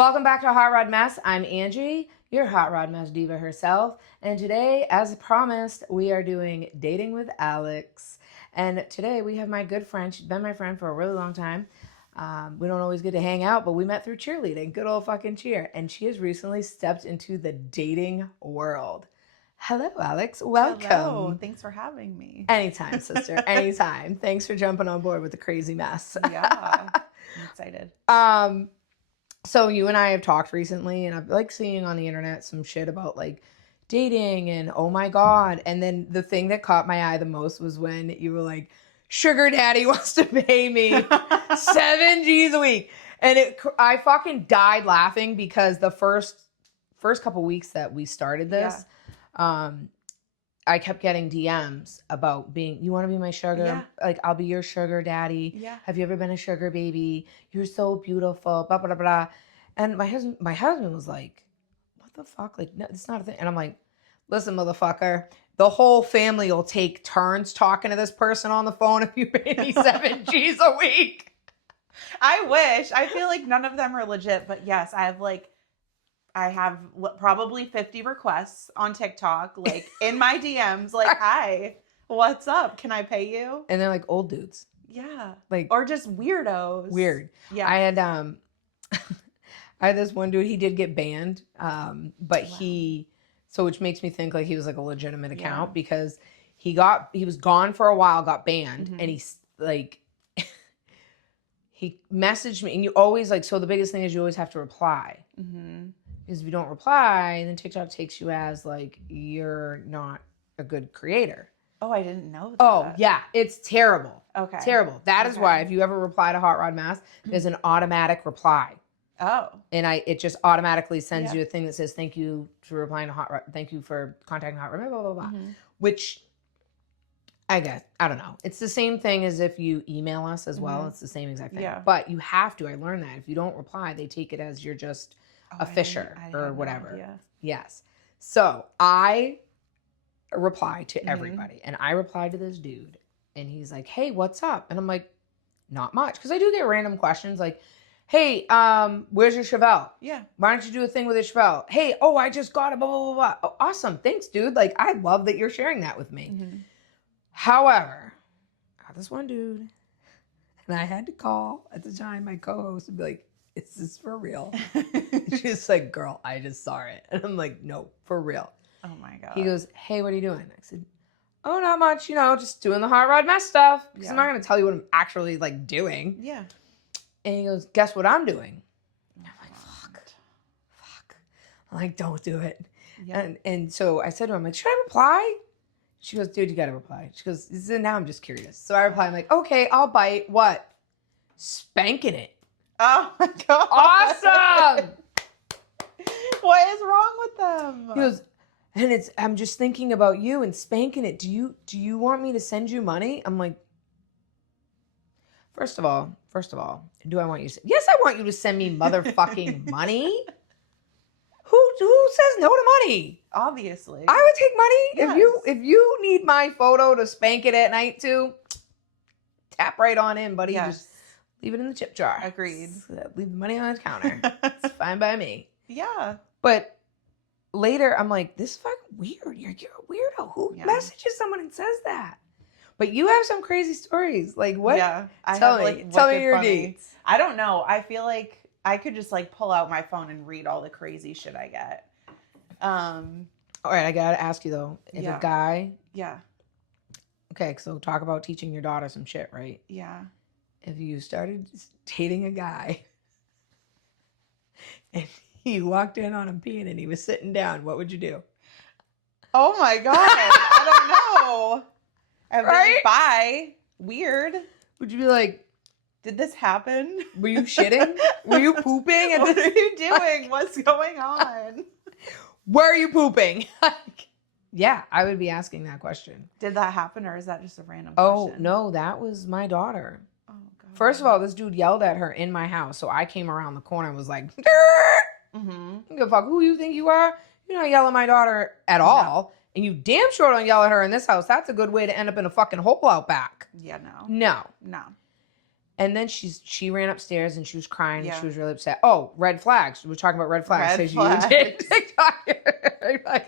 Welcome back to Hot Rod Mess. I'm Angie, your Hot Rod Mess diva herself. And today, as promised, we are doing Dating with Alex. And today we have my good friend. She's been my friend for a really long time. We don't always get to hang out, but we met through cheerleading. Good old fucking cheer. And she has recently stepped into the dating world. Hello, Alex. Welcome. Hello. Thanks for having me. Anytime, sister. Anytime. Thanks for jumping on board with the crazy mess. Yeah. I'm excited. So you and I have talked recently, and I've like seeing on the internet some shit about like dating and oh my God. And then the thing that caught my eye the most was when you were like, sugar daddy wants to pay me 7 G's a week. And I fucking died laughing because the first couple weeks that we started this, I kept getting DMs about you want to be my sugar? Yeah. Like, I'll be your sugar daddy. Yeah. Have you ever been a sugar baby? You're so beautiful, blah, blah, blah. And my husband was like, what the fuck? Like, no, it's not a thing. And I'm like, listen, motherfucker, the whole family will take turns talking to this person on the phone if you pay me 7 G's a week. I wish. I feel like none of them are legit, but yes, I have probably 50 requests on TikTok, like in my DMs, like, hi, what's up? Can I pay you? And they're like old dudes. Yeah. Like, or just weirdos. Weird. Yeah. I had I had this one dude, he did get banned. But so which makes me think like he was like a legitimate account because he was gone for a while, got banned, and he's like he messaged me, and you always like, so the biggest thing is you always have to reply. Because if you don't reply, then TikTok takes you as like you're not a good creator. Oh, I didn't know that. Oh, yeah. It's terrible. Okay. Terrible. That is why if you ever reply to Hot Rod Mass, there's an automatic reply. Oh. And it just automatically sends you a thing that says, thank you for replying to Hot Rod. Thank you for contacting Hot Rod, blah, blah, blah. Which, I guess, I don't know. It's the same thing as if you email us as well. It's the same exact thing. Yeah. But you have to. I learned that. If you don't reply, they take it as you're just a fisher or whatever. Yes. So I reply to everybody, and I replied to this dude, and he's like, hey, what's up? And I'm like, not much, because I do get random questions like, hey, where's your Chevelle? Yeah. Why don't you do a thing with your Chevelle? Hey, oh, I just got it, blah, blah, blah, blah. Oh, awesome. Thanks, dude. Like, I love that you're sharing that with me. However, I had this one dude, and I had to call at the time my co-host and be like, is this for real? She's like, girl, I just saw it. And I'm like, no, for real. Oh my God. He goes, hey, what are you doing? I said, oh, not much, just doing the Hot Rod Mess stuff. Because I'm not going to tell you what I'm actually like doing. Yeah. And he goes, guess what I'm doing? And I'm like, fuck. I'm like, don't do it. Yeah. And so I said to him, like, should I reply? She goes, dude, you got to reply. She goes, now I'm just curious. So I reply, I'm like, okay, I'll bite. What? Spanking it. Oh my God. Awesome. What is wrong with them? He goes, and I'm just thinking about you and spanking it. Do you want me to send you money? I'm like, first of all, do I want you to? Yes, I want you to send me motherfucking money. Who says no to money? Obviously. I would take money. Yes. If you need my photo to spank it at night too, tap right on in, buddy. Yes. Just leave it in the tip jar. Agreed. Leave the money on the counter. It's fine by me. Yeah. But later, I'm like, this is fucking weird. You're a weirdo. Who messages someone and says that? But you have some crazy stories. Like what? Yeah. Tell me your deeds. I don't know. I feel like I could just like pull out my phone and read all the crazy shit I get. All right, I gotta ask you though. If a guy. Yeah. Okay, so talk about teaching your daughter some shit, right? Yeah. If you started dating a guy and you walked in on him peeing and he was sitting down, what would you do? Oh my God. I don't know. I'd be Right? like, bye. Weird. Would you be like, did this happen? were you shitting? Were you pooping? What are you doing? What's going on? Where are you pooping? Yeah, I would be asking that question. Did that happen, or is that just a random Oh, question? no, that was my daughter. Oh, God. First of all, this dude yelled at her in my house, so I came around the corner and was like, don't give a fuck who you think you are. You're not yelling at my daughter at all. And you damn sure don't yell at her in this house. That's a good way to end up in a fucking hole out back. Yeah, no. No. No. And then she ran upstairs and she was crying and Yeah. she was really upset. Oh, red flags. We were talking about red flags. Red So flags. You did TikTok. Red flag.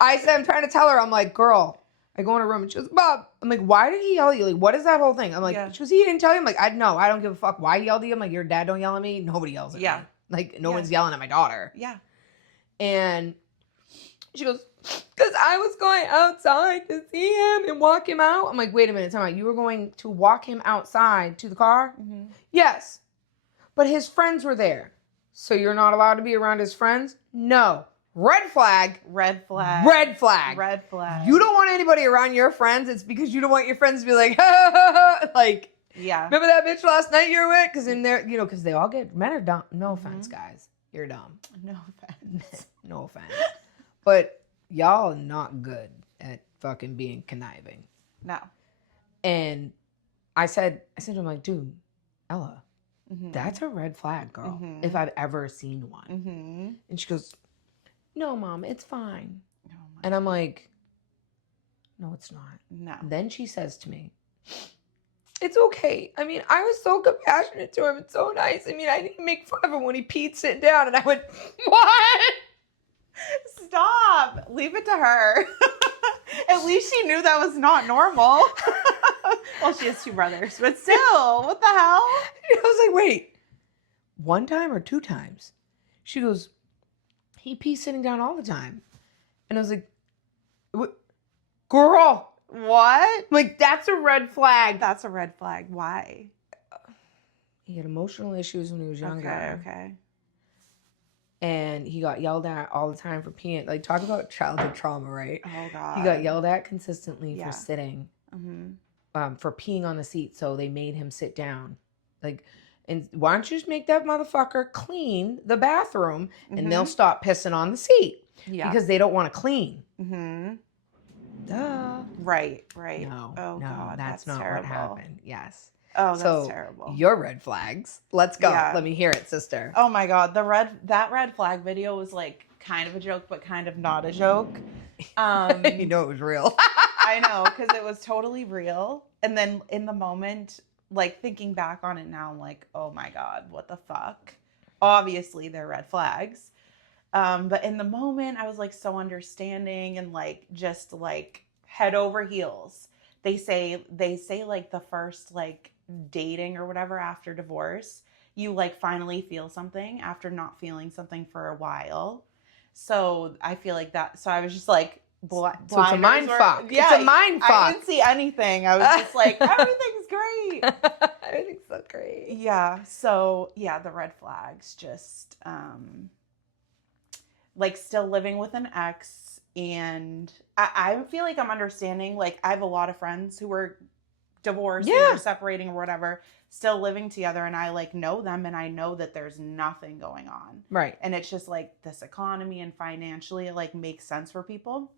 I said, I'm trying to tell her, I'm like, girl, I go in her room and she goes, Bob. I'm like, why did he yell at you? Like, what is that whole thing? I'm like, she goes, he didn't tell you. I'm like, I don't give a fuck why he yelled at you. I'm like, your dad don't yell at me. Nobody yells at me. Like, no one's yelling at my daughter. Yeah. And she goes, because I was going outside to see him and walk him out. I'm like, wait a minute, time out. You were going to walk him outside to the car? Mm-hmm. Yes. But his friends were there. So you're not allowed to be around his friends? No. Red flag. Red flag. Red flag. Red flag. You don't want anybody around your friends. It's because you don't want your friends to be like, ha, ha, ha. Like, yeah. Remember that bitch last night you were with? Because in there, because they all get, men are dumb. No offense, guys. You're dumb. No offense. No offense. But y'all are not good at fucking being conniving. No. And I said to him, like, dude, Ella, that's a red flag, girl, if I've ever seen one. Mm-hmm. And she goes, no, Mom, it's fine. Oh, and I'm like, no, it's not. No. And then she says to me, it's okay. I mean, I was so compassionate to him and so nice. I mean, I didn't make fun of him when he peed sitting down. And I went, what? Stop. Leave it to her. At least she knew that was not normal. Well, she has two brothers, but still, what the hell? I was like, wait, one time or two times? She goes, he pees sitting down all the time. And I was like, what? Girl. What? I'm like, that's a red flag. That's a red flag. Why? He had emotional issues when he was younger. Okay. And he got yelled at all the time for peeing. Like, talk about childhood trauma, right? Oh, God. He got yelled at consistently for sitting, for peeing on the seat. So they made him sit down. Like, and why don't you just make that motherfucker clean the bathroom and they'll stop pissing on the seat. Yeah. Because they don't want to clean. Mm-hmm. Duh. Right. No, God, that's not terrible. What happened. Yes. Oh, that's terrible. Your red flags. Let's go. Yeah. Let me hear it, sister. Oh my God. That red flag video was like kind of a joke, but kind of not a joke. You know it was real. I know, because it was totally real. And then in the moment, like thinking back on it now, I'm like, oh my God, what the fuck? Obviously, they're red flags. But in the moment, I was like so understanding and like just like head over heels. They say like the first like dating or whatever after divorce, you like finally feel something after not feeling something for a while. So I feel like that. So I was just like, so it's a mind fuck. Yeah, it's a mind fuck. I didn't see anything. I was just like, everything's great. Everything's so great. Yeah. So yeah, the red flags just like still living with an ex, and I feel like I'm understanding. Like I have a lot of friends who were divorced or separating or whatever, still living together, and I like know them, and I know that there's nothing going on. Right. And it's just like this economy and financially it like makes sense for people.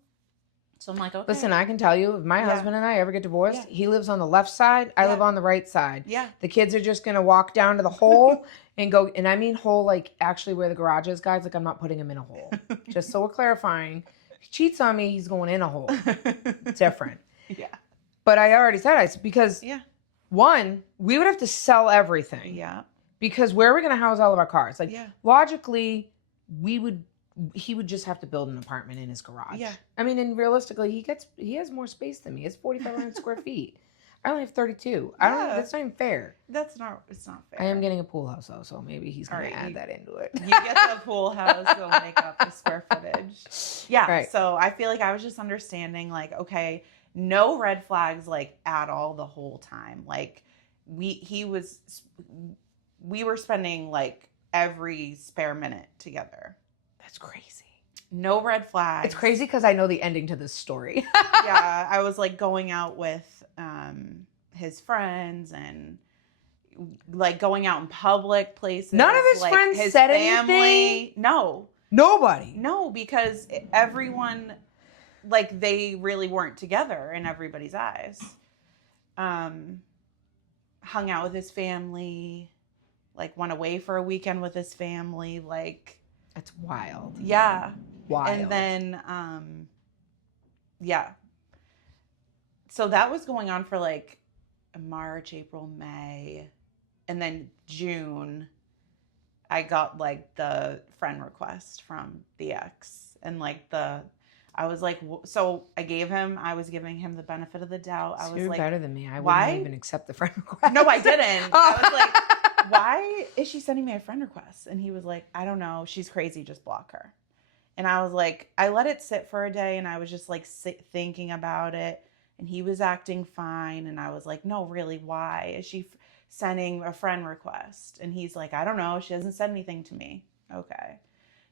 So I'm like, okay. Listen, I can tell you, if my husband and I ever get divorced, he lives on the left side, I live on the right side. Yeah. The kids are just going to walk down to the hole and go, and I mean hole like actually where the garage is, guys. Like I'm not putting him in a hole. Just so we're clarifying. If he cheats on me, he's going in a hole. Different. Yeah. But I already said, because one, we would have to sell everything. Yeah. Because where are we going to house all of our cars? Like logically, he would just have to build an apartment in his garage. Yeah. I mean, and realistically, he has more space than me. He has 4,500 square feet. I only have 32. That's not even fair. It's not fair. I am getting a pool house though, so maybe he's going to add that into it. You get the pool house, it'll make up the square footage. Yeah. Right. So I feel like I was just understanding like, okay, no red flags like at all the whole time. Like we were spending like every spare minute together. That's crazy. No red flags. It's crazy because I know the ending to this story. Yeah, I was like going out with his friends and like going out in public places. None of his like, friends his said family, anything? No. Nobody? No, because everyone, like they really weren't together in everybody's eyes. Hung out with his family, like went away for a weekend with his family, like... That's wild. Yeah. Wild. And then, So that was going on for like March, April, May. And then June, I got like the friend request from the ex, and like I was like, so I was giving him the benefit of the doubt. I So was you're like, better than me. I why? wouldn't even accept the friend request. No, I didn't. Oh. I was like, why is she sending me a friend request? And he was like, I don't know. She's crazy. Just block her. And I was like, I let it sit for a day, and I was just like thinking about it. And he was acting fine. And I was like, no, really, why is she sending a friend request? And he's like, I don't know. She hasn't said anything to me. Okay.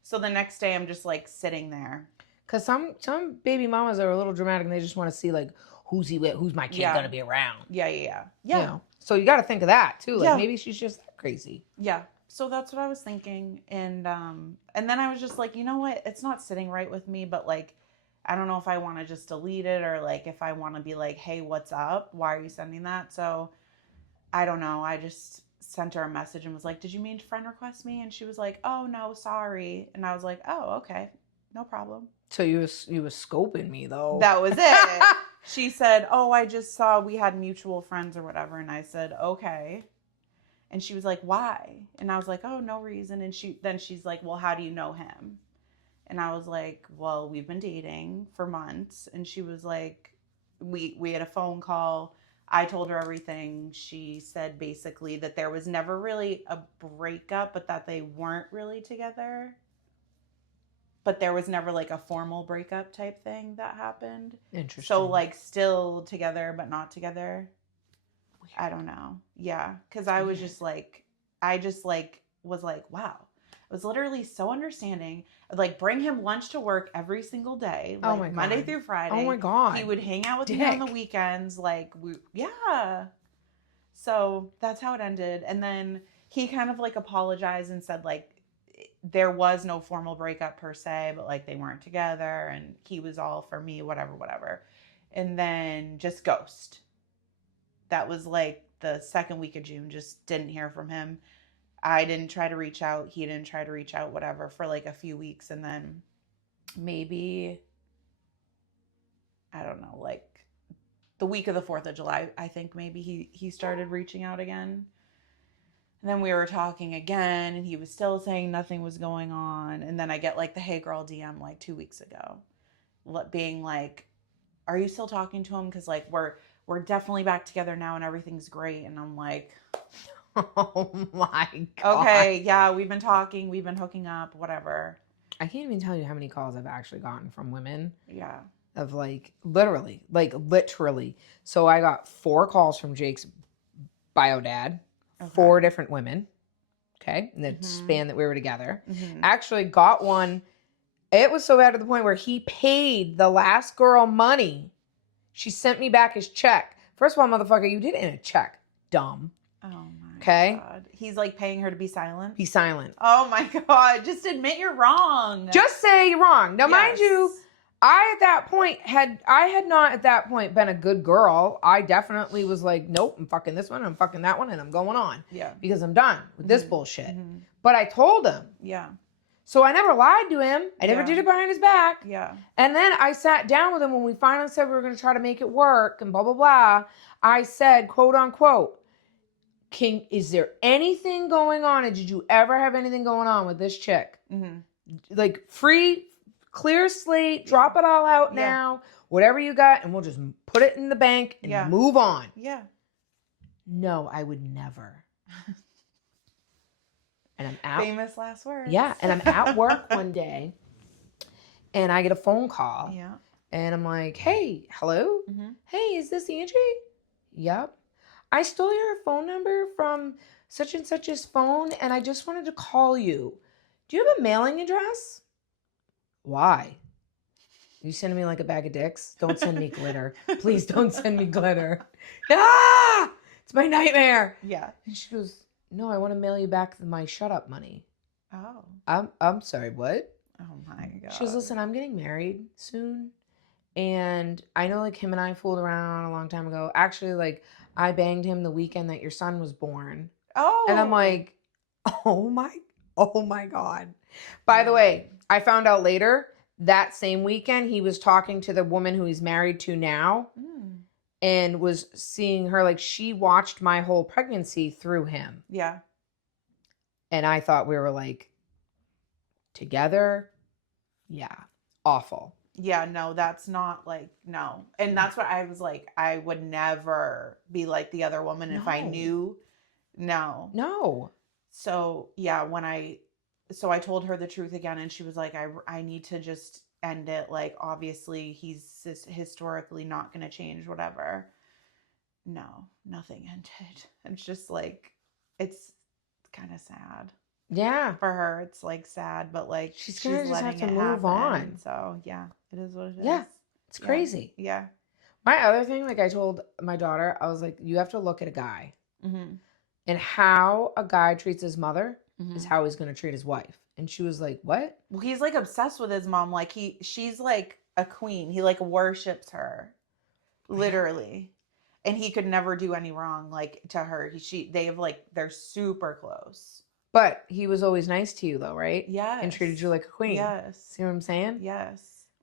So the next day, I'm just like sitting there. Because some baby mamas are a little dramatic, and they just want to see like, who's he with? Who's my kid gonna be around? Yeah. You know? So you got to think of that too. Like maybe she's just that crazy. Yeah. So that's what I was thinking. And then I was just like, you know what? It's not sitting right with me, but like, I don't know if I want to just delete it, or like if I want to be like, hey, what's up? Why are you sending that? So I don't know. I just sent her a message and was like, did you mean to friend request me? And she was like, oh no, sorry. And I was like, oh, okay. No problem. So you was scoping me though. That was it. She said, oh, I just saw we had mutual friends or whatever. And I said, okay. And she was like, why? And I was like, oh, no reason. And she's like, well, how do you know him? And I was like, well, we've been dating for months. And she was like, we had a phone call. I told her everything. She said basically that there was never really a breakup, but that they weren't really together. But there was never like a formal breakup type thing that happened. Interesting. So like still together, but not together. I don't know. Yeah. Cause I was just like, was like, wow. I was literally so understanding. I'd like bring him lunch to work every single day. Like oh my God. Monday through Friday. Oh my God. He would hang out with me on the weekends. Like yeah. So that's how it ended. And then he kind of like apologized and said like, there was no formal breakup per se, but like they weren't together and he was all for me, whatever. And then just ghost. That was like the second week of June, just didn't hear from him. I didn't try to reach out. He didn't try to reach out, whatever, for like a few weeks. And then maybe, I don't know, like the week of the 4th of July, I think maybe he started reaching out again. And then we were talking again and he was still saying nothing was going on. And then I get like the hey girl DM like 2 weeks ago being like, are you still talking to him? Because like we're definitely back together now and everything's great. And I'm like, oh my God. okay, yeah, we've been talking, we've been hooking up, whatever. I can't even tell you how many calls I've actually gotten from women. Yeah. Of like literally. So I got 4 calls from Jake's bio dad, 4 different women. Okay. In the span that we were together. Actually got one. It was so bad to the point where he paid the last girl money. She sent me back his check. First of all, motherfucker, you did it in a check. Dumb. Oh my God. He's like paying her to be silent? Be silent. Oh my God. Just admit you're wrong. Just say you're wrong. Now, mind you, I had not at that point been a good girl. I definitely was like, nope, I'm fucking this one, I'm fucking that one, and I'm going on. Yeah. Because I'm done with this bullshit. But I told him. Yeah. So I never lied to him. I never did it behind his back. Yeah. And then I sat down with him when we finally said we were going to try to make it work and blah, blah, blah. I said, quote unquote, is there anything going on? And did you ever have anything going on with this chick? Like free, clear slate, drop it all out now, whatever you got, and we'll just put it in the bank and move on. Yeah. No, I would never. And I'm out. Famous last words. Yeah. And I'm at work one day and I get a phone call. Yeah. And I'm like, hey, hello? Hey, is this Angie? Yep. I stole your phone number from such and such's phone and I just wanted to call you. Do you have a mailing address? Why? You sending me like a bag of dicks? Don't send me glitter. Please don't send me glitter. Ah! It's my nightmare. Yeah. And she goes, no, I want to mail you back my shut up money. Oh. I'm sorry, what? Oh my God. She goes, listen, I'm getting married soon. And I know like him and I fooled around a long time ago. Actually, like I banged him the weekend that your son was born. Oh. And I'm like, oh my God. By the way, I found out later that same weekend he was talking to the woman who he's married to now. and was seeing her, like, she watched my whole pregnancy through him. Yeah. And I thought we were like together. Yeah. Awful. Yeah, no, that's not like, no. And that's what I was like, I would never be like the other woman if I No. knew. No. No. So, yeah, so I told her the truth again, and she was like, I need to just end it. Like, obviously, he's historically not going to change, whatever. No, nothing ended. It's just like, it's kind of sad. Yeah. For her, it's like sad, but like she's gonna just have letting to it move happen. on. So yeah, it is what it is. Yeah. It's crazy. Yeah. My other thing, like I told my daughter, I was like, you have to look at a guy. Mm-hmm. And how a guy treats his mother Mm-hmm. is how he's going to treat his wife. And she was like, what? Well, he's like obsessed with his mom. Like she's like a queen. He like worships her, literally. And he could never do any wrong, like to her. They're super close. But he was always nice to you, though, right? Yes. And treated you like a queen. Yes. See what I'm saying? Yes.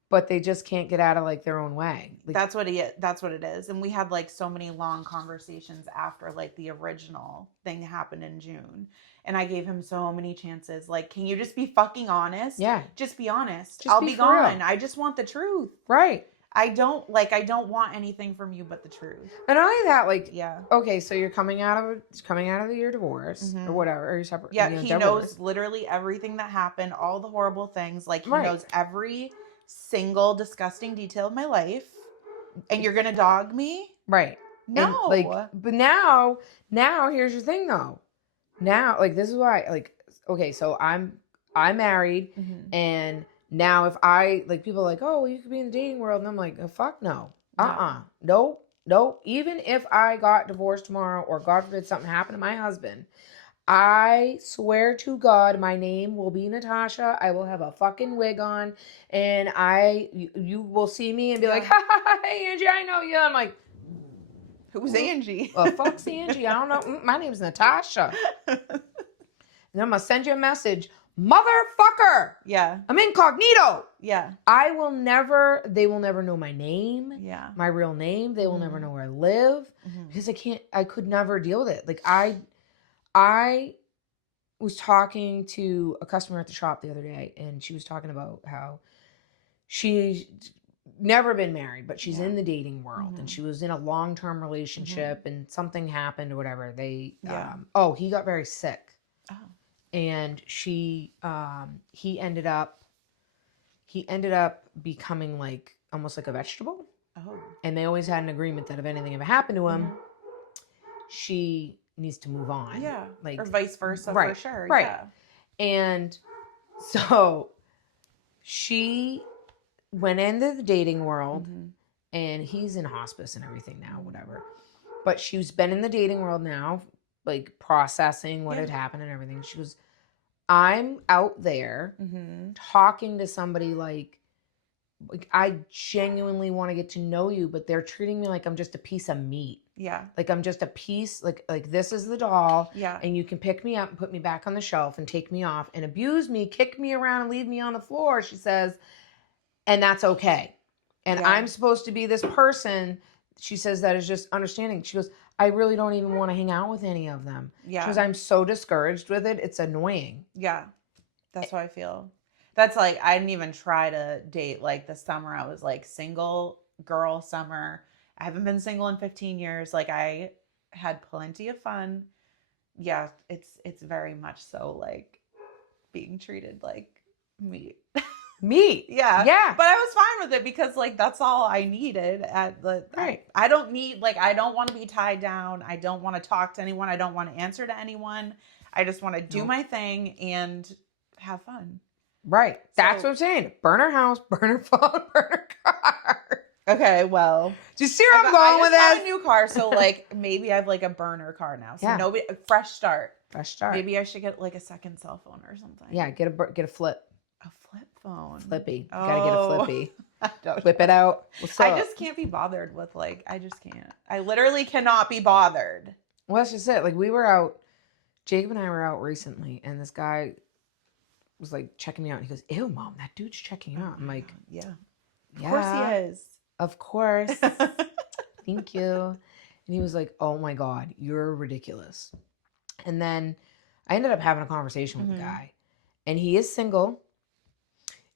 But they just can't get out of like their own way. Like, That's what it is. And we had like so many long conversations after like the original thing happened in June. And I gave him so many chances. Like, can you just be fucking honest? Yeah. Just be honest. Just I'll be be for gone. real. I just want the truth. right. I don't want anything from you but the truth. And not only that, like, Yeah. okay, so you're coming out of your divorce Mhm. or whatever, or you're separate. Yeah, you know, he divorce. knows literally everything that happened, all the horrible things. Like, he Right. knows every single disgusting detail of my life. And you're gonna dog me? Right. No. And, like, but now here's your thing though. Now, like, this is why, like, okay, so I'm married, Mhm. and now if I, like, people are like, oh, well, you could be in the dating world, and I'm like, oh, fuck no. Nope. Even if I got divorced tomorrow, or God forbid something happened to my husband, I swear to God, my name will be Natasha. I will have a fucking wig on, and you will see me and be like, hey, Angie, I know you. I'm like, Who's Angie? fuck's Angie? I don't know. My name's Natasha. And I'm going to send you a message. Motherfucker. Yeah. I'm incognito. Yeah. They will never know my name. Yeah. My real name. They will never know where I live. Mhm. Because I could never deal with it. Like, I was talking to a customer at the shop the other day, and she was talking about how she's never been married, but she's in the dating world, and she was in a long-term relationship, and something happened or whatever. He got very sick. Oh. And he ended up becoming like almost like a vegetable. Oh. And they always had an agreement that if anything ever happened to him, she needs to move on. Yeah. Like, or vice versa, right, for sure. right. Yeah. And so she went into the dating world, and he's in hospice and everything now, whatever. But she's been in the dating world now, like processing what had happened and everything. She goes, I'm out there talking to somebody like I genuinely want to get to know you, but they're treating me like I'm just a piece of meat. Yeah. Like I'm just a piece, like this is the doll. Yeah. And you can pick me up and put me back on the shelf and take me off and abuse me, kick me around and leave me on the floor, she says, and that's okay. And I'm supposed to be this person, she says, that is just understanding. She goes, I really don't even want to hang out with any of them. Yeah. Because I'm so discouraged with it. It's annoying. Yeah. That's how I feel. That's like, I didn't even try to date. Like the summer, I was like single girl summer. I haven't been single in 15 years. Like I had plenty of fun. Yeah. It's very much so like being treated like meat. Meat. Yeah. Yeah. But I was fine with it because like that's all I needed at the Right. I don't need, like, I don't want to be tied down. I don't want to talk to anyone. I don't want to answer to anyone. I just want to do my thing and have fun. Right. That's what I'm saying. Burn her house, burn her phone, burn her car. Okay, well. Do you see where I'm going with I just this? got a new car, so like maybe I have like a burner car now. So nobody, fresh start. Fresh start. Maybe I should get like a second cell phone or something. Yeah, get a flip. A flip phone. Flippy. Gotta get a flippy. I don't Whip it out. What's up? I just can't be bothered with like, I just can't. I literally cannot be bothered. Well, that's just it. Like we were out, Jacob and I were out recently, and this guy was like checking me out. And he goes, ew, Mom, that dude's checking you out. I'm like, Yeah. yeah. Of course he is. Of course. Thank you. And he was like, oh my God, you're ridiculous. And then I ended up having a conversation with the guy, and he is single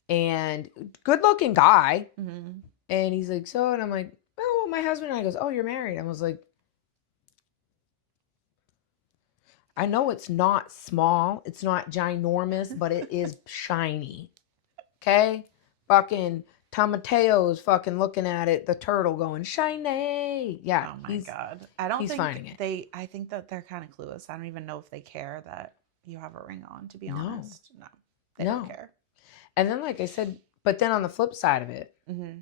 and good looking guy. Mm-hmm. And he's like, so, and I'm like, oh, well, my husband and I goes, oh, you're married. I was like, I know it's not small, it's not ginormous, but it is shiny. Okay? Fucking Tomateo's fucking looking at it, the turtle going, shiny. Yeah. Oh my God. I don't he's think finding it. I think that they're kind of clueless. I don't even know if they care that you have a ring on, to be No. honest. No. They No. don't care. And then, like I said, but then on the flip side of it, Mm-hmm.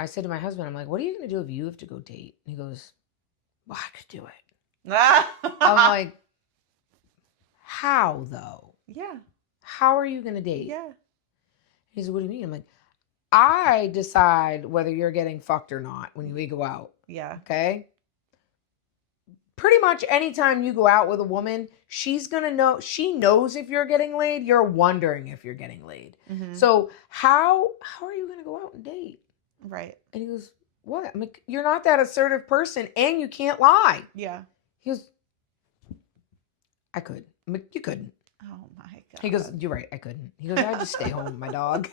I said to my husband, I'm like, what are you going to do if you have to go date? And he goes, well, I could do it. I'm like, how though? Yeah. How are you going to date? Yeah. He said, what do you mean? I'm like, I decide whether you're getting fucked or not when we go out. Yeah. Okay? Pretty much anytime you go out with a woman, she's going to know, she knows if you're getting laid, you're wondering if you're getting laid. Mm-hmm. So how are you going to go out and date? Right. And he goes, what? I'm like, you're not that assertive person and you can't lie. Yeah. He goes, I could. I'm like, you couldn't. Oh my God. He goes, you're right, I couldn't. He goes, I just stay home with my dog.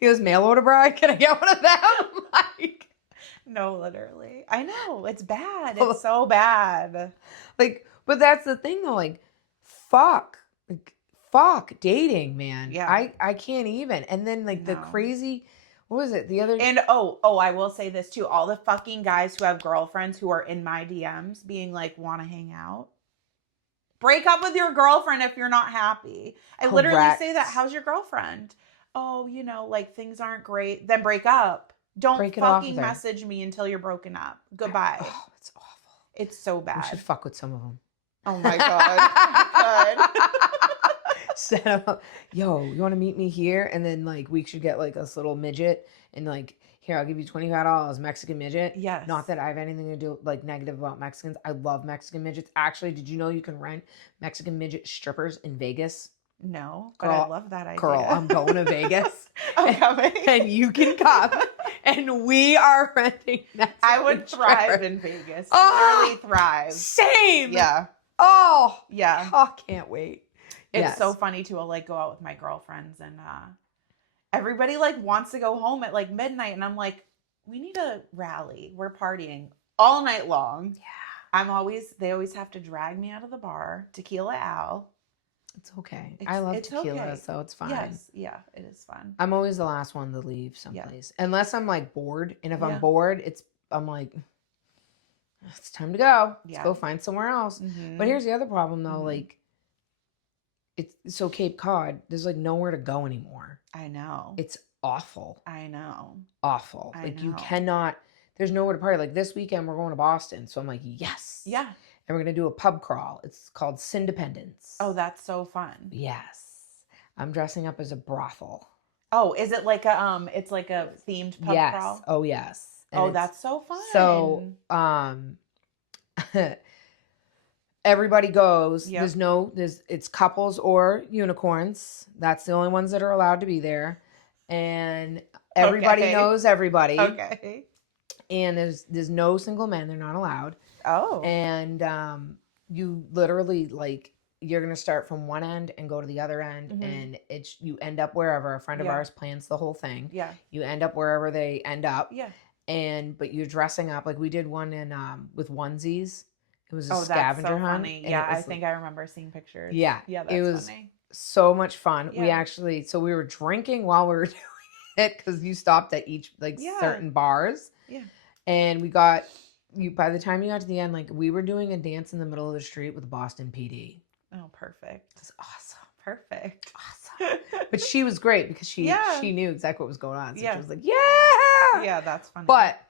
He goes, mail order bride, can I get one of them? Like, no, literally. I know. It's bad. It's so bad. like, but that's the thing though, like, fuck. Like, fuck dating, man. Yeah. I can't even. And then like the No. crazy, what was it? The other And I will say this too. All the fucking guys who have girlfriends who are in my DMs being like, want to hang out. Break up with your girlfriend if you're not happy. I literally Correct. say that. How's your girlfriend? Oh, like things aren't great. Then break up. Don't Break it off fucking with her. message me until you're broken up. Goodbye. Oh, it's awful. It's so We bad. should fuck with some of them. Oh my God. Good. Set up, yo, you want to meet me here? And then like we should get like this little midget and like, here, I'll give you $25, Mexican midget. Yes. Not that I have anything to do like negative about Mexicans. I love Mexican midgets. Actually, did you know you can rent Mexican midget strippers in Vegas? No, but Girl, I love that idea. Girl, I'm going to Vegas. I'm coming. And you can come. And we are renting Mexican I would thrive strippers. in Vegas. Oh, Literally thrive. Same. Yeah. Oh. Yeah. Oh, can't wait. It's Yes. so funny to like go out with my girlfriends and everybody like wants to go home at like midnight and I'm like, we need a rally. We're partying all night long. Yeah. They always have to drag me out of the bar. Tequila Al. It's okay. I love tequila, okay. so it's fine. Yes. Yeah, it is fun. I'm always the last one to leave someplace. Unless I'm like bored. And if I'm bored, I'm like, it's time to go. Let's go find somewhere else. Mm-hmm. But here's the other problem though, like it's so Cape Cod, there's like nowhere to go anymore. I know. It's awful. I know. Awful. Like you cannot, there's nowhere to party. Like this weekend we're going to Boston. So I'm like, yes. Yeah. And we're going to do a pub crawl. It's called Sindependence. Oh, that's so fun. Yes. I'm dressing up as a brothel. Oh, is it like it's like a themed pub crawl? Oh, yes. And oh, that's so fun. So, everybody goes. Yep. It's couples or unicorns. That's the only ones that are allowed to be there. And everybody knows everybody. Okay. And there's no single men. They're not allowed. Oh. And you literally like you're gonna start from one end and go to the other end, and you end up wherever. A friend of ours plans the whole thing. Yeah. You end up wherever they end up. Yeah. But you're dressing up like we did one in with onesies. It was a that's scavenger so hunt. funny. Yeah, I think I remember seeing pictures. Yeah. Yeah, that's it was funny. so much fun. Yeah. We were drinking while we were doing it because you stopped at each certain bars. Yeah. And we got by the time you got to the end, like we were doing a dance in the middle of the street with Boston PD. Oh, perfect. It was awesome. Perfect. Awesome. But she was great because she knew exactly what was going on. So she was like, Yeah, that's funny. But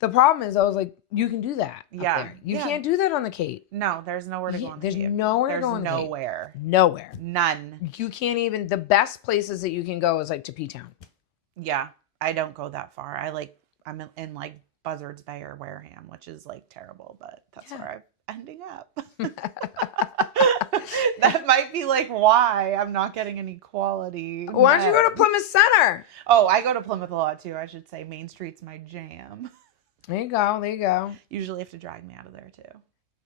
the problem is I was like, you can do that up there. You can't do that on the Cape. No, there's nowhere to go on the There's Cape. nowhere to go on the Cape. Nowhere. Nowhere. None. You can't even, the best places that you can go is like to P-Town. Yeah, I don't go that far. I'm in like Buzzards Bay or Wareham, which is like terrible, but that's where I'm ending up. That might be like why I'm not getting any quality. Why don't you go to Plymouth Center? Oh, I go to Plymouth a lot too. I should say Main Street's my jam. There you go. There you go. Usually have to drag me out of there too.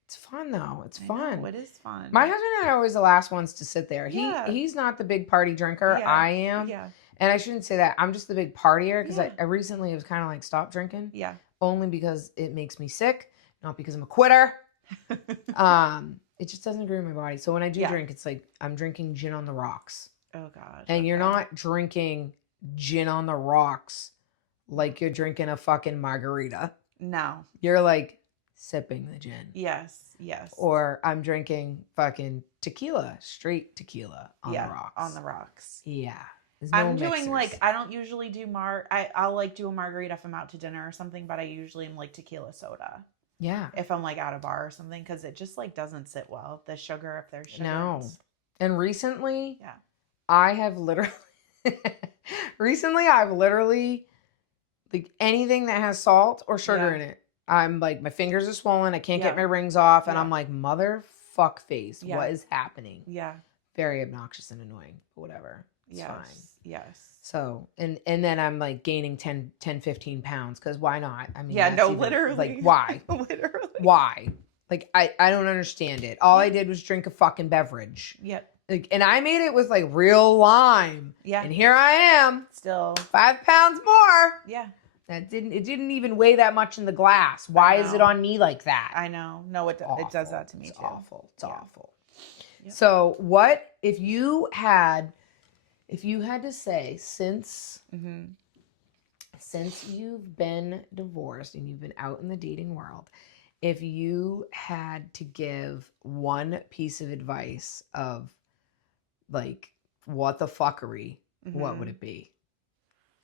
It's fun though. It's I fun. know, it is fun. My husband and I are always the last ones to sit there. Yeah. He's not the big party drinker. Yeah. I am. Yeah. And I shouldn't say that. I'm just the big partier because Yeah. I recently was kind of like stopped drinking. Yeah. Only because it makes me sick, not because I'm a quitter. It just doesn't agree with my body. So when I do drink, it's like I'm drinking gin on the rocks. Oh God. And you're not drinking gin on the rocks like you're drinking a fucking margarita. No. You're like sipping the gin. Yes. Yes. Or I'm drinking fucking tequila, straight tequila on the rocks. On the rocks. Yeah. I'm doing like, I don't usually do I'll like do a margarita if I'm out to dinner or something, but I usually am like tequila soda. Yeah. If I'm like at a bar or something, because it just like doesn't sit well. The sugar, if there's sugar. No. And recently, yeah. I have literally, like anything that has salt or sugar in it, I'm like, my fingers are swollen. I can't get my rings off. And I'm like, motherfuck face. What is happening? Yeah. Very obnoxious and annoying, but whatever. It's fine. Yes. So, and then I'm like gaining 10, 15 pounds. Cause why not? I mean, literally. Like, why? Literally. Why? Like, I don't understand it. All I did was drink a fucking beverage. Yep. Like, and I made it with like real lime. Yeah. And here I am. Still 5 pounds more. Yeah. It didn't even weigh that much in the glass. Why is it on me like that? I know. No, it does that to me too. Awful. It's awful. Yep. So what if you had to say since you've been divorced and you've been out in the dating world, if you had to give one piece of advice of like what the fuckery, what would it be?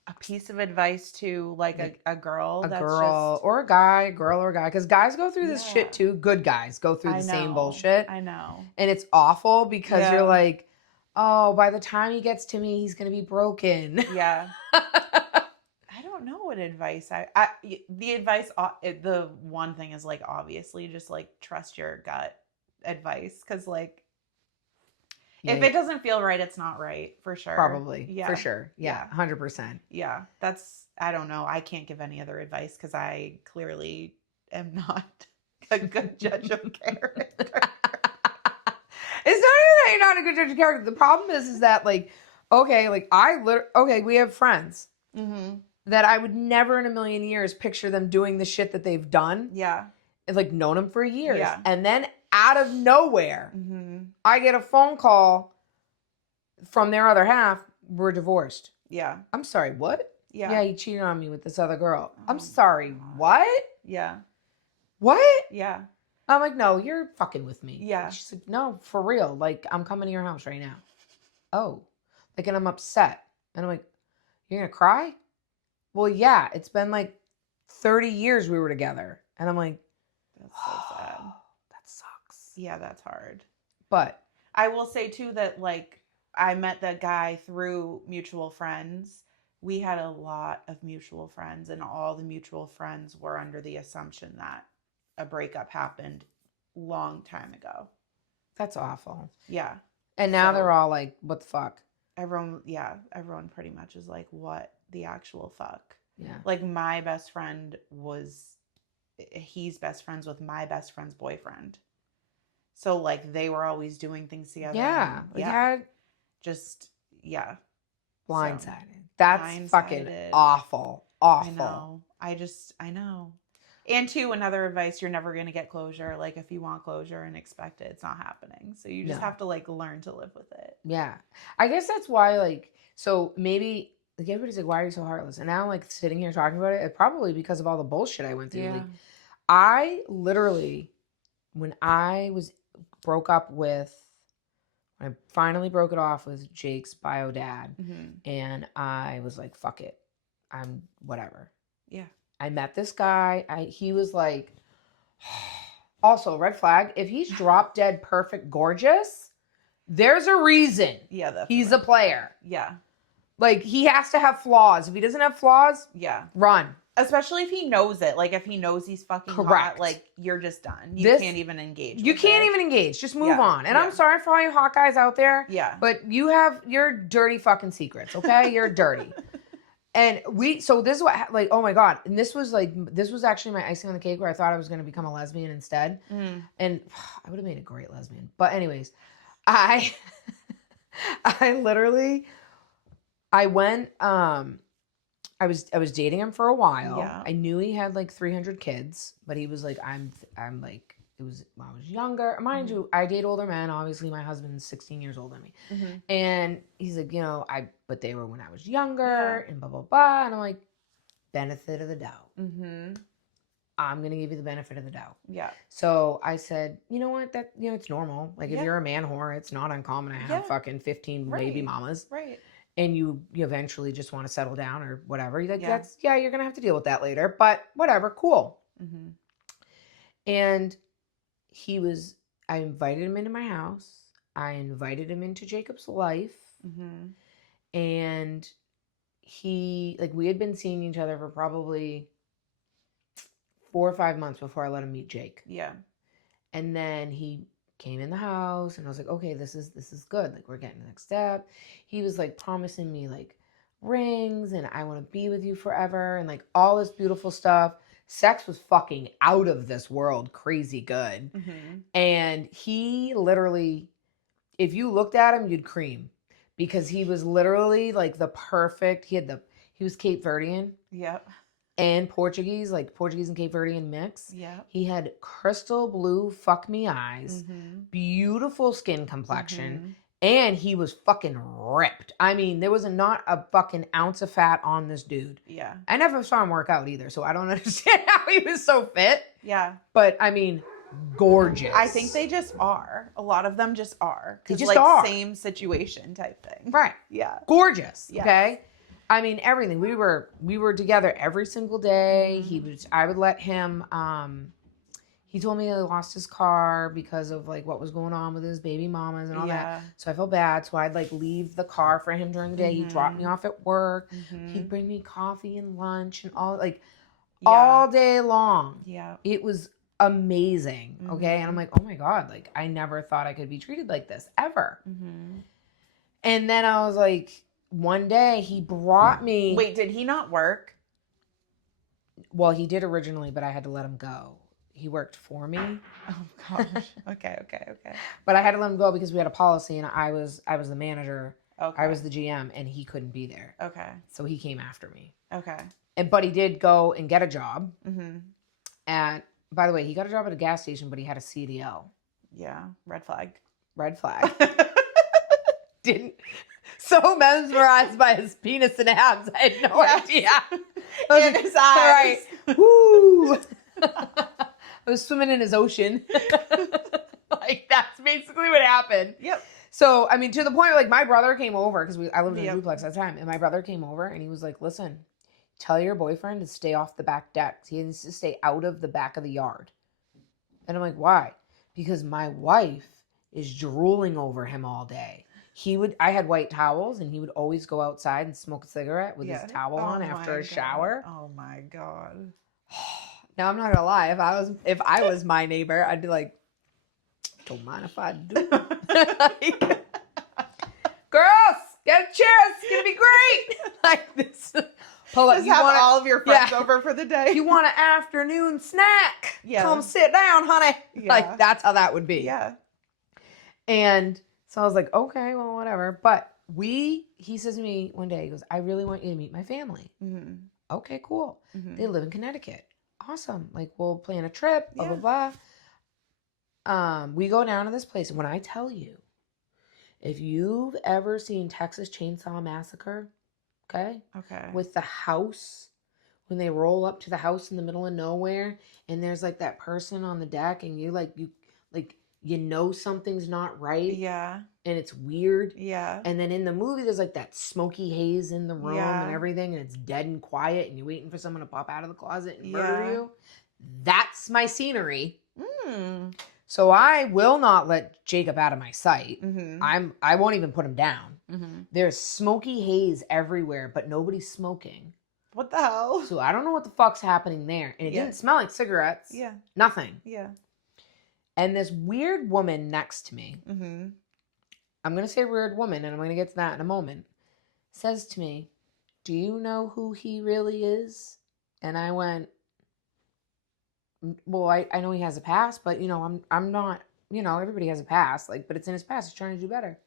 A piece of advice to like a girl, or a guy, girl or a guy, because guys go through this shit too. Good guys go through the same bullshit. I know, and it's awful because you're like, oh, by the time he gets to me, he's gonna be broken. Yeah. I don't know what advice the advice. The one thing is like obviously just like trust your gut advice, because like. If it doesn't feel right, it's not right, for sure. Probably. Yeah. For sure. Yeah. 100%. Yeah. I don't know. I can't give any other advice because I clearly am not a good judge of character. It's not even that you're not a good judge of character. The problem is that like, okay, like we have friends that I would never in a million years picture them doing the shit that they've done. Yeah. It's like known them for years. Yeah. And then out of nowhere, I get a phone call from their other half. We're divorced. Yeah. I'm sorry, what? Yeah. Yeah, he cheated on me with this other girl. I'm sorry, what? Yeah. What? Yeah. I'm like, no, you're fucking with me. Yeah. She's like, no, for real. Like, I'm coming to your house right now. Oh. Like, and I'm upset. And I'm like, you're going to cry? Well, yeah, it's been like 30 years we were together. And I'm like, that's so sad. That sucks. Yeah, that's hard. But I will say too that like I met that guy through mutual friends. We had a lot of mutual friends, and all the mutual friends were under the assumption that a breakup happened long time ago. That's awful. Yeah. And now they're all like, what the fuck? Everyone pretty much is like, what the actual fuck? Yeah. Like my best friend he's best friends with my best friend's boyfriend. So like they were always doing things together. Yeah. Just, yeah. Blindsided. So, That's fucking awful. Awful. I know. And two, another advice, you're never going to get closure. Like if you want closure and expect it, it's not happening. So you just have to like learn to live with it. Yeah. I guess that's why like, so maybe like everybody's like, why are you so heartless? And now I'm like sitting here talking about it, probably because of all the bullshit I went through. Yeah. Like I literally, when I finally broke it off with Jake's bio dad, and I was like, fuck it. I'm whatever. Yeah. I met this guy. He was like, also red flag. If he's drop dead perfect gorgeous, there's a reason. Yeah. He's a player. Yeah. Like he has to have flaws. If he doesn't have flaws, run. Especially if he knows it. Like if he knows he's fucking hot, like you're just done. You can't even engage. You can't even engage. Just move on. And I'm sorry for all you hot guys out there. Yeah. But you have your dirty fucking secrets, okay? You're dirty. And so this is what, like, oh my God. And this was actually my icing on the cake where I thought I was going to become a lesbian instead. And I would have made a great lesbian. But anyways, I literally, I went, I was dating him for a while. Yeah. I knew he had like 300 kids, but he was like, I'm like, it was when I was younger. Mind you, I date older men. Obviously, my husband's 16 years older than me. And he's like, but they were when I was younger and blah, blah, blah. And I'm like, benefit of the doubt. I'm going to give you the benefit of the doubt. Yeah. So I said, you know what? That, it's normal. Like if you're a man whore, it's not uncommon to have fucking 15 baby mamas. Right. And you eventually just want to settle down or whatever. You're like, you're going to have to deal with that later, but whatever, cool. And I invited him into my house. I invited him into Jacob's life. And we had been seeing each other for probably 4 or 5 months before I let him meet Jake. Yeah. And then he came in the house and I was like, okay, this is good. Like we're getting the next step. He was like promising me like rings and I want to be with you forever and like all this beautiful stuff. Sex was fucking out of this world, crazy good. And he literally, if you looked at him, you'd cream because he was literally like the perfect, he was Cape Verdean. Yep. And Portuguese, like Portuguese and Cape Verdean mix. Yeah. He had crystal blue fuck me eyes, beautiful skin complexion, and he was fucking ripped. I mean, there was not a fucking ounce of fat on this dude. Yeah. I never saw him work out either, so I don't understand how he was so fit. Yeah. But I mean, gorgeous. I think they just are. A lot of them just are. They just like, are. Same situation type thing. Right. Yeah. Gorgeous. Yes. Okay. I mean, everything. We were together every single day. I would let him, he told me he lost his car because of like what was going on with his baby mamas and all that. So I felt bad. So I'd like leave the car for him during the day. He'd drop me off at work. He'd bring me coffee and lunch and all day long. Yeah. It was amazing. Okay. And I'm like, oh my God, like I never thought I could be treated like this ever. And then I was like, one day he brought me. Wait, did he not work? Well, he did originally, but I had to let him go. He worked for me. Oh gosh. Okay. But I had to let him go because we had a policy, and I was the manager. Okay. I was the GM, and he couldn't be there. Okay. So he came after me. Okay. But he did go and get a job. And by the way, he got a job at a gas station, but he had a CDL. Yeah. Red flag. Didn't. So mesmerized by his penis and abs, I had no idea. In his eyes. Right. Woo! I was swimming in his ocean. Like, that's basically what happened. Yep. So, I mean, to the point where, like, my brother came over, because I lived in a duplex at the time, and my brother came over, and he was like, listen, tell your boyfriend to stay off the back deck. He needs to stay out of the back of the yard. And I'm like, why? Because my wife is drooling over him all day. I had white towels, and he would always go outside and smoke a cigarette with his towel on after a shower. Oh my God. Now I'm not gonna lie, if I was my neighbor, I'd be like, don't mind if I do. Like, girls, get a chair, it's gonna be great. Like this. Pull up. Just have all of your friends over for the day. You want an afternoon snack? Yeah. Come sit down, honey. Yeah. Like that's how that would be. Yeah. And so I was like, okay, well, whatever. But he says to me one day, he goes, I really want you to meet my family. Okay, cool. They live in Connecticut. Awesome. Like, we'll plan a trip, blah, blah, blah. We go down to this place. When I tell you, if you've ever seen Texas Chainsaw Massacre, okay? With the house, when they roll up to the house in the middle of nowhere, and there's like that person on the deck, and you know something's not right. Yeah. And it's weird. Yeah. And then in the movie, there's like that smoky haze in the room and everything, and it's dead and quiet, and you're waiting for someone to pop out of the closet and murder you. That's my scenery. So I will not let Jacob out of my sight. I won't even put him down. There's smoky haze everywhere, but nobody's smoking. What the hell? So I don't know what the fuck's happening there. And it didn't smell like cigarettes. Yeah. Nothing. Yeah. And this weird woman next to me, I'm going to say weird woman, and I'm going to get to that in a moment, says to me, do you know who he really is? And I went, well, I know he has a past, but, I'm not, everybody has a past, like, but it's in his past. He's trying to do better.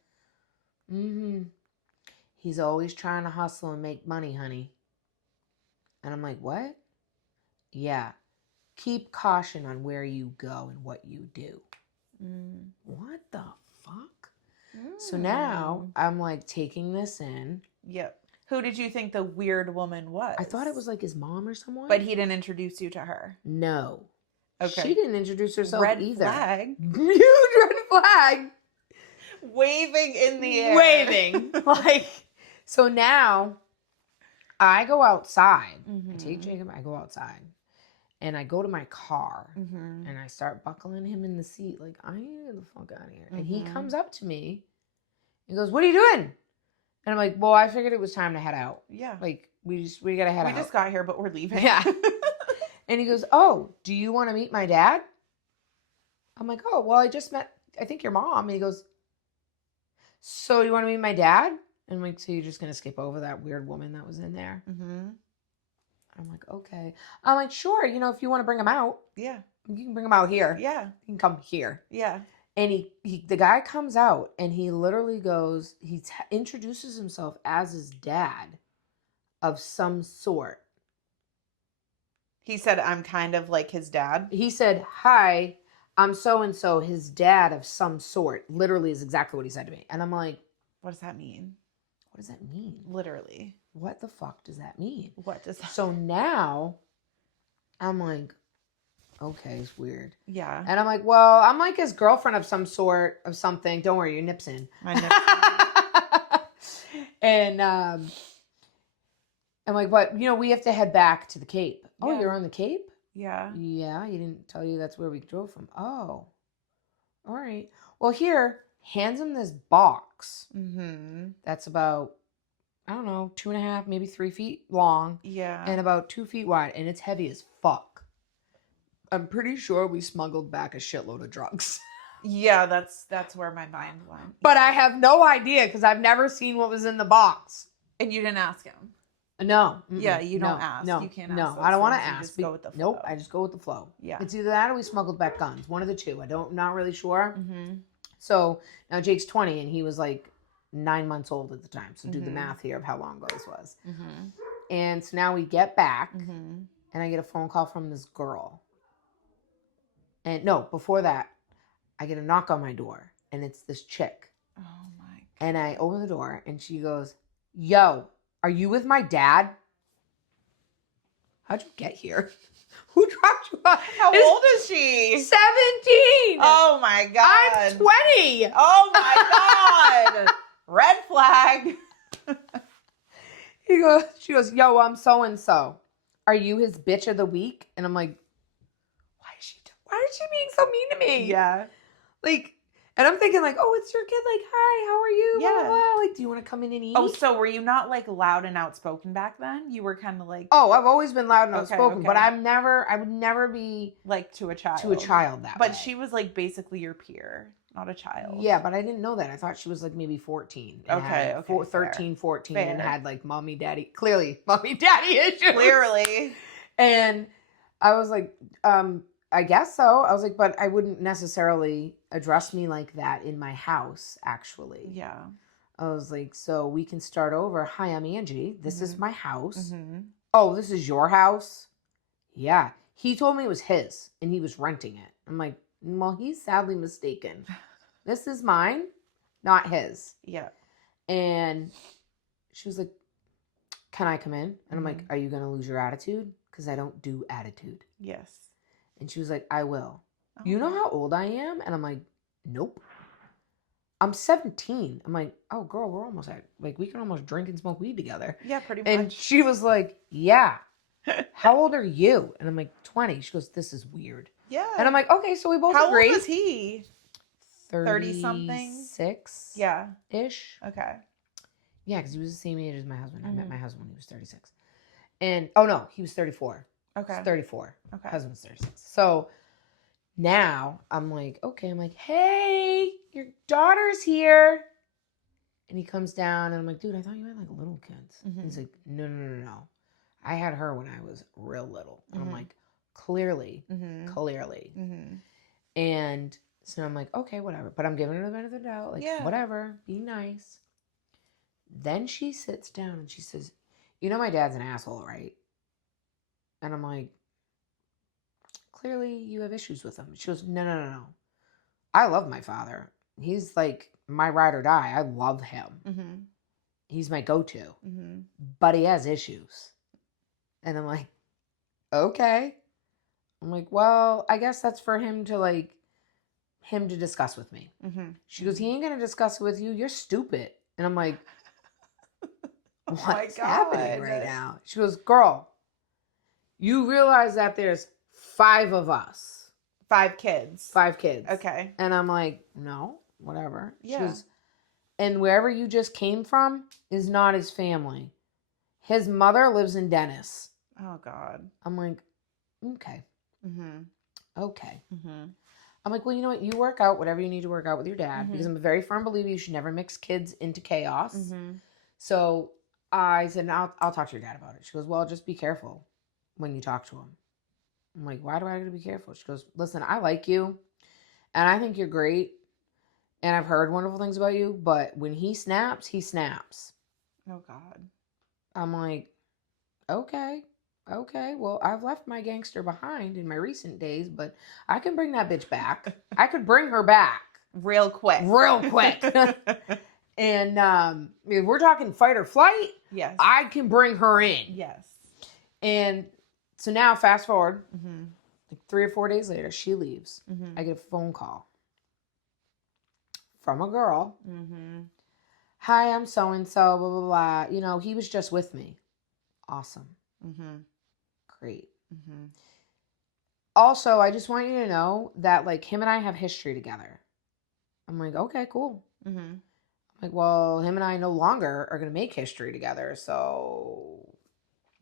Mm-hmm. He's always trying to hustle and make money, honey. And I'm like, what? Yeah. Keep caution on where you go and what you do. What the fuck? So now I'm like taking this in. Yep. Who did you think the weird woman was? I thought it was like his mom or someone. But he didn't introduce you to her. No. Okay. She didn't introduce herself either. Red flag. Huge red flag. Waving in the air. Waving. Like, so now I go outside. I take Jacob, I go outside. And I go to my car and I start buckling him in the seat. Like, I need to get the fuck out of here. And he comes up to me. He goes, what are you doing? And I'm like, well, I figured it was time to head out. Yeah. Like, we gotta head out. We just got here, but we're leaving. Yeah. And he goes, oh, do you want to meet my dad? I'm like, oh, well, I just met, I think, your mom. And he goes, so you want to meet my dad? And I'm like, so you're just going to skip over that weird woman that was in there? I'm like, okay. I'm like, sure, if you want to bring him out. Yeah. You can bring him out here. Yeah. You can come here. Yeah. And the guy comes out and he literally goes, he introduces himself as his dad of some sort. He said, I'm kind of like his dad. He said, hi, I'm so-and-so, his dad of some sort. Literally is exactly what he said to me. And I'm like, what does that mean? What does that mean? Literally. What the fuck does that mean? What does that So now I'm like, okay, it's weird. Yeah. And I'm like, well, I'm like his girlfriend of some sort of something. Don't worry, your nip's in. My nip's in. And I'm like, but, we have to head back to the Cape. Yeah. Oh, you're on the Cape? Yeah. Yeah, he didn't tell you that's where we drove from. Oh, all right. Well, here, hands him this box. That's about, I don't know, 2.5, maybe 3 feet long. Yeah. And about 2 feet wide. And it's heavy as fuck. I'm pretty sure we smuggled back a shitload of drugs. Yeah, that's where my mind went. But I have no idea because I've never seen what was in the box. And you didn't ask him? No. Yeah, you don't ask. No, you can't ask. No, I don't want to ask. Just go with the flow. Nope, I just go with the flow. Yeah. It's either that or we smuggled back guns. One of the two. Not really sure. So now Jake's 20 and he was like 9 months old at the time. So do the math here of how long ago this was. And so now we get back and I get a phone call from this girl. And no, before that, I get a knock on my door and it's this chick. Oh my God. And I open the door and she goes, yo, are you with my dad? How'd you get here? Who dropped you off? How old is she? 17. Oh my God. I'm 20. Oh my God. Red flag. She goes, yo, I'm so-and-so. Are you his bitch of the week? And I'm like, why is she being so mean to me? Yeah. Like, and I'm thinking like, oh, it's your kid. Like, hi, how are you? Yeah. Blah, blah, blah. Like, do you want to come in and eat? Oh, so were you not like loud and outspoken back then? You were kind of like. Oh, I've always been loud and outspoken, okay. but I would never be like to a child. that way. But she was like basically your peer, not a child. Yeah, but I didn't know that. I thought she was like maybe 14. Okay. 13, 14, Fair. and had like mommy, daddy issues. Clearly. And I was like, I guess so. I was like, but I wouldn't necessarily address me like that in my house, actually. Yeah. I was like, so we can start over. Hi, I'm Angie. This is my house. Oh, this is your house? Yeah. He told me it was his and he was renting it. I'm like, well, he's sadly mistaken. This is mine, not his. Yeah. And she was like, can I come in? And I'm like, are you going to lose your attitude? Because I don't do attitude. Yes. And she was like, I will. Oh. You know how old I am? And I'm like, nope. I'm 17. I'm like, oh, girl, we're almost like, we can almost drink and smoke weed together. Yeah, pretty much. And she was like, yeah. How old are you? And I'm like, 20. She goes, this is weird. Yeah. And I'm like, okay, so we both how agree. How old was he? 30-something? 6? Yeah. Ish. Okay. Yeah, because he was the same age as my husband. I met my husband when he was 36. And, oh no, he was 34. Okay. He's 34. Okay. Husband's 36. So now I'm like, okay. I'm like, hey, your daughter's here. And he comes down and I'm like, dude, I thought you had like little kids. Mhm. He's like, no. I had her when I was real little. And I'm Mhm. like, clearly. Mhm. And so I'm like, okay, whatever. But I'm giving her the benefit of the doubt. Like, Yeah. whatever. Be nice. Then she sits down and she says, you know my dad's an asshole, right? And I'm like, clearly you have issues with him. She goes, no. I love my father. He's like my ride or die. I love him. Mhm. He's my go-to. Mhm. But he has issues. And I'm like, okay. I'm like, well, I guess that's for him to discuss with me. Mhm. She goes, he ain't gonna discuss it with you. You're stupid. And I'm like, Oh my what's happening God. right now? She goes, girl, you realize that there's 5 of us. 5 kids. 5 kids. Okay. And I'm like, no, whatever. She Yeah. goes, and wherever you just came from is not his family. His mother lives in Dennis. Oh God. I'm like, okay. Mhm. Okay. Mhm. I'm like, well, you know what? You work out whatever you need to work out with your dad, Mhm. because I'm a very firm believer you should never mix kids into chaos. Mhm. So I said, I'll talk to your dad about it. She goes, well, just be careful when you talk to him. I'm like, why do I have to be careful? She goes, listen, I like you and I think you're great. And I've heard wonderful things about you, but when he snaps, he snaps. Oh God. I'm like, okay. Well, I've left my gangster behind in my recent days, but I can bring that bitch back. I could bring her back. Real quick. And if we're talking fight or flight, Yes. I can bring her in. Yes. And so now, fast forward, Mhm. like 3 or 4 days later, she leaves. Mhm. I get a phone call from a girl. Mhm. Hi, I'm so-and-so, blah, blah, blah. You know, he was just with me. Awesome. Mhm. Great. Mhm. Also, I just want you to know that, like, him and I have history together. I'm like, okay, cool. Mhm. I'm like, well, him and I no longer are going to make history together, so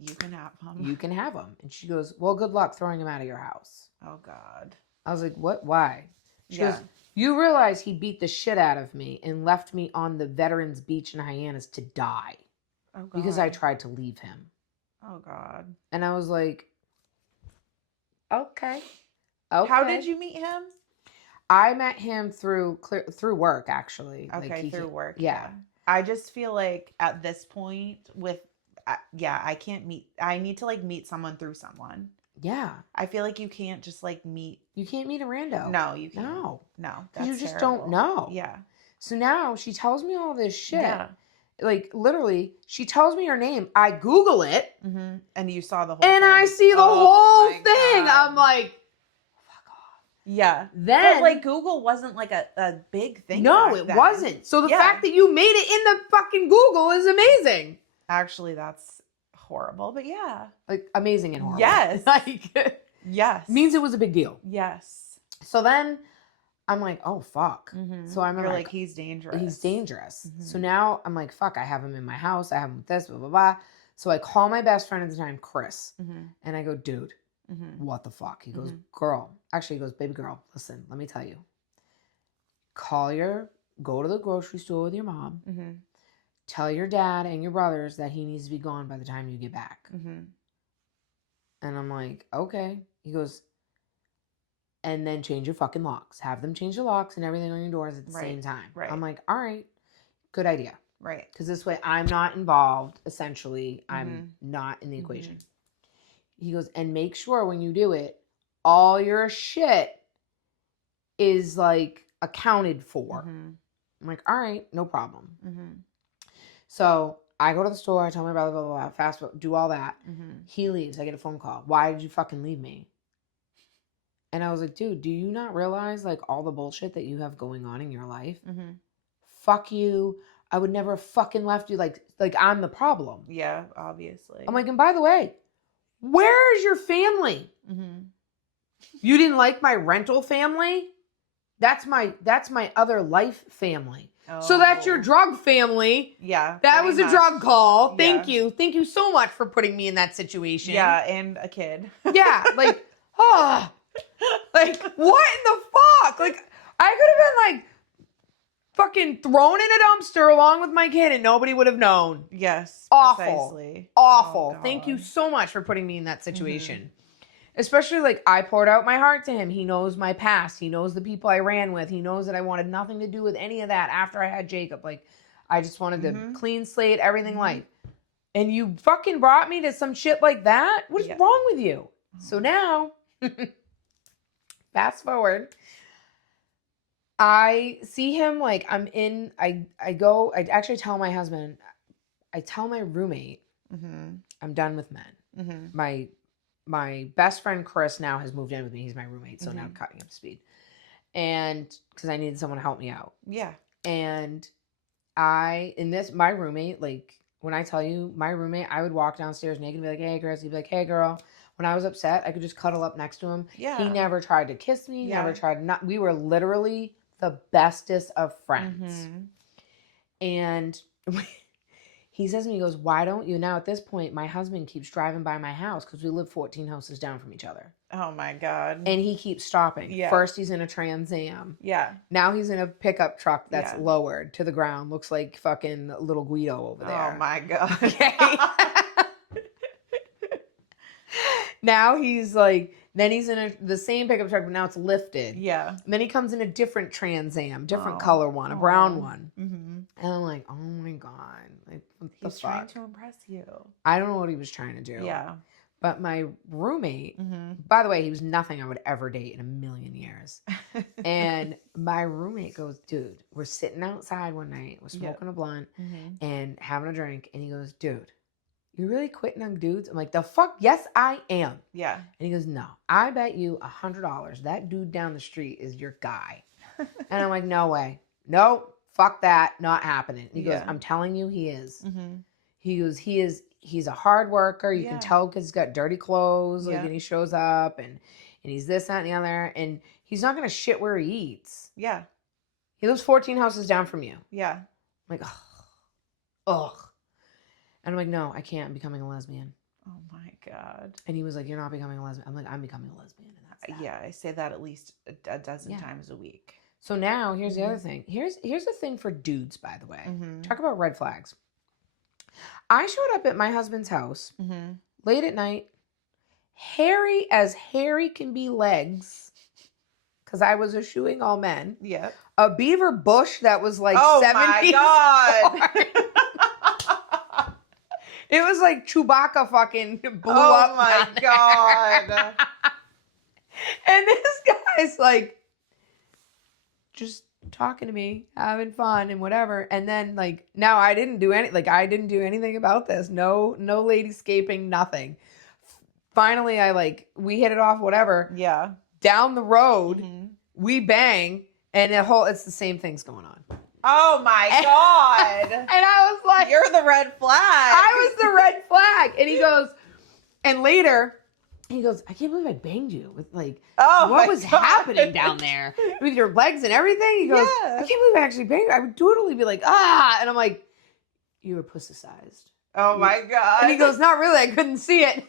You can have them. you can have him. And she goes, well, good luck throwing him out of your house. Oh God. I was like, what? Why? She Yeah. goes, you realize he beat the shit out of me and left me on the Veterans Beach in Hyannis to die Oh God. because I tried to leave him. Oh God. And I was like, okay. How did you meet him? I met him through work, actually. Okay, Like through work. Yeah. I just feel like at this point I can't meet. I need to like meet someone through someone. Yeah. I feel like you can't just like meet. You can't meet a rando. No, you can't. No. No, Because you just terrible. don't know. Yeah. So now she tells me all this shit. Yeah. Like, literally, she tells me her name. I Google it. Mm-hmm. And you saw the whole And thing. I see the whole thing. God. I'm like, fuck off. Yeah. Then, but like Google wasn't like a big thing. No, it wasn't. So the fact that you made it in the fucking Google is amazing. Actually, that's horrible, but yeah. Like, amazing and horrible. Yes. Like, yes. Means it was a big deal. Yes. So then I'm like, oh, fuck. Mm-hmm. So I'm You're like, he's dangerous. He's dangerous. Mm-hmm. So now I'm like, fuck, I have him in my house. I have him with this, blah, blah, blah. So I call my best friend at the time, Chris. Mm-hmm. And I go, dude, mm-hmm. what the fuck? He goes, girl. Actually, he goes, baby girl, listen, let me tell you. Go to the grocery store with your mom. Mm-hmm. Tell your dad and your brothers that he needs to be gone by the time you get back. Mm-hmm. And I'm like, okay. He goes, and then change your fucking locks. Have them change the locks and everything on your doors at the same time. Right. I'm like, all right, good idea. Right. Because this way I'm not involved, essentially. I'm not in the equation. He goes, and make sure when you do it, all your shit is like accounted for. I'm like, all right, no problem. So I go to the store, I tell my brother, blah, blah, blah, fast food, do all that. He leaves. I get a phone call. Why did you fucking leave me? And I was like, dude, do you not realize like all the bullshit that you have going on in your life? Fuck you. I would never have fucking left you. Like I'm the problem. Yeah, obviously. I'm like, and by the way, where is your family? You didn't like my rental family? That's my other life family. Oh. So that's your drug family. Yeah. That was a drug call. Yeah. Thank you. Thank you so much for putting me in that situation. Yeah, and a kid. Yeah, like, oh. Like, what in the fuck? Like, I could have been like, fucking thrown in a dumpster along with my kid and nobody would have known. Yes. Awful. Precisely. Awful. Oh, Thank you God. so much for putting me in that situation. Especially, like, I poured out my heart to him. He knows my past. He knows the people I ran with. He knows that I wanted nothing to do with any of that after I had Jacob. Like, I just wanted to clean slate, everything life. And you fucking brought me to some shit like that? What is wrong with you? So now, fast forward, I see him, like, I actually tell my husband, I tell my roommate, I'm done with men. My best friend Chris now has moved in with me. He's my roommate, so now cutting up to speed. And because I needed someone to help me out. Yeah. And my roommate, like, when I tell you, my roommate, I would walk downstairs naked and be like, hey, Chris. He'd be like, hey, girl. When I was upset, I could just cuddle up next to him. Yeah. He never tried to kiss me, never tried we were literally the bestest of friends. And he says to me, he goes, why don't you? Now, at this point, my husband keeps driving by my house because we live 14 houses down from each other. Oh, my God. And he keeps stopping. Yeah. First, he's in a Trans Am. Yeah. Now he's in a pickup truck that's lowered to the ground. Looks like fucking little Guido over there. Oh, my God. Okay. Now he's like, then he's in the same pickup truck, but now it's lifted. Yeah. And then he comes in a different Trans Am, different color one, a brown one. And I'm like, oh my God. Like, what the He's fuck? trying to impress you. I don't know what he was trying to do. Yeah. But my roommate, by the way, he was nothing I would ever date in a million years. And my roommate goes, dude, we're sitting outside one night, we're smoking a blunt and having a drink. And he goes, dude, you really quitting on dudes? I'm like, the fuck? Yes, I am. Yeah. And he goes, no, I bet you $100 that dude down the street is your guy. And I'm like, no way. No, fuck that. Not happening. And he goes, I'm telling you, he is. He goes, he's a hard worker. You can tell because he's got dirty clothes. Like, and he shows up and he's this, that, and the other. And he's not going to shit where he eats. Yeah. He lives 14 houses down from you. Yeah. I'm like, ugh. And I'm like, no, I can't. I'm becoming a lesbian. Oh, my God. And he was like, you're not becoming a lesbian. I'm like, I'm becoming a lesbian. And that's that. Yeah, I say that at least a dozen times a week. So now, here's the other thing. Here's the thing for dudes, by the way. Talk about red flags. I showed up at my husband's house late at night, hairy as hairy can be legs, because I was eschewing all men. Yeah. A beaver bush that was like 70 my God. It was like Chewbacca fucking blew up. Oh, my God. And this guy's like just talking to me, having fun and whatever. And then, like, now I didn't do anything about this. No ladyscaping, nothing. Finally, we hit it off, whatever. Yeah. Down the road, we bang, and it's the same thing's going on. Oh, my God. And I was like, you're the red flag. I was the red flag. And he goes, and later, he goes, I can't believe I banged you with what was happening down there with your legs and everything? He goes, I can't believe I actually banged you. I would totally be like, and I'm like, you were pussicized. Oh my God. And he goes, not really. I couldn't see it.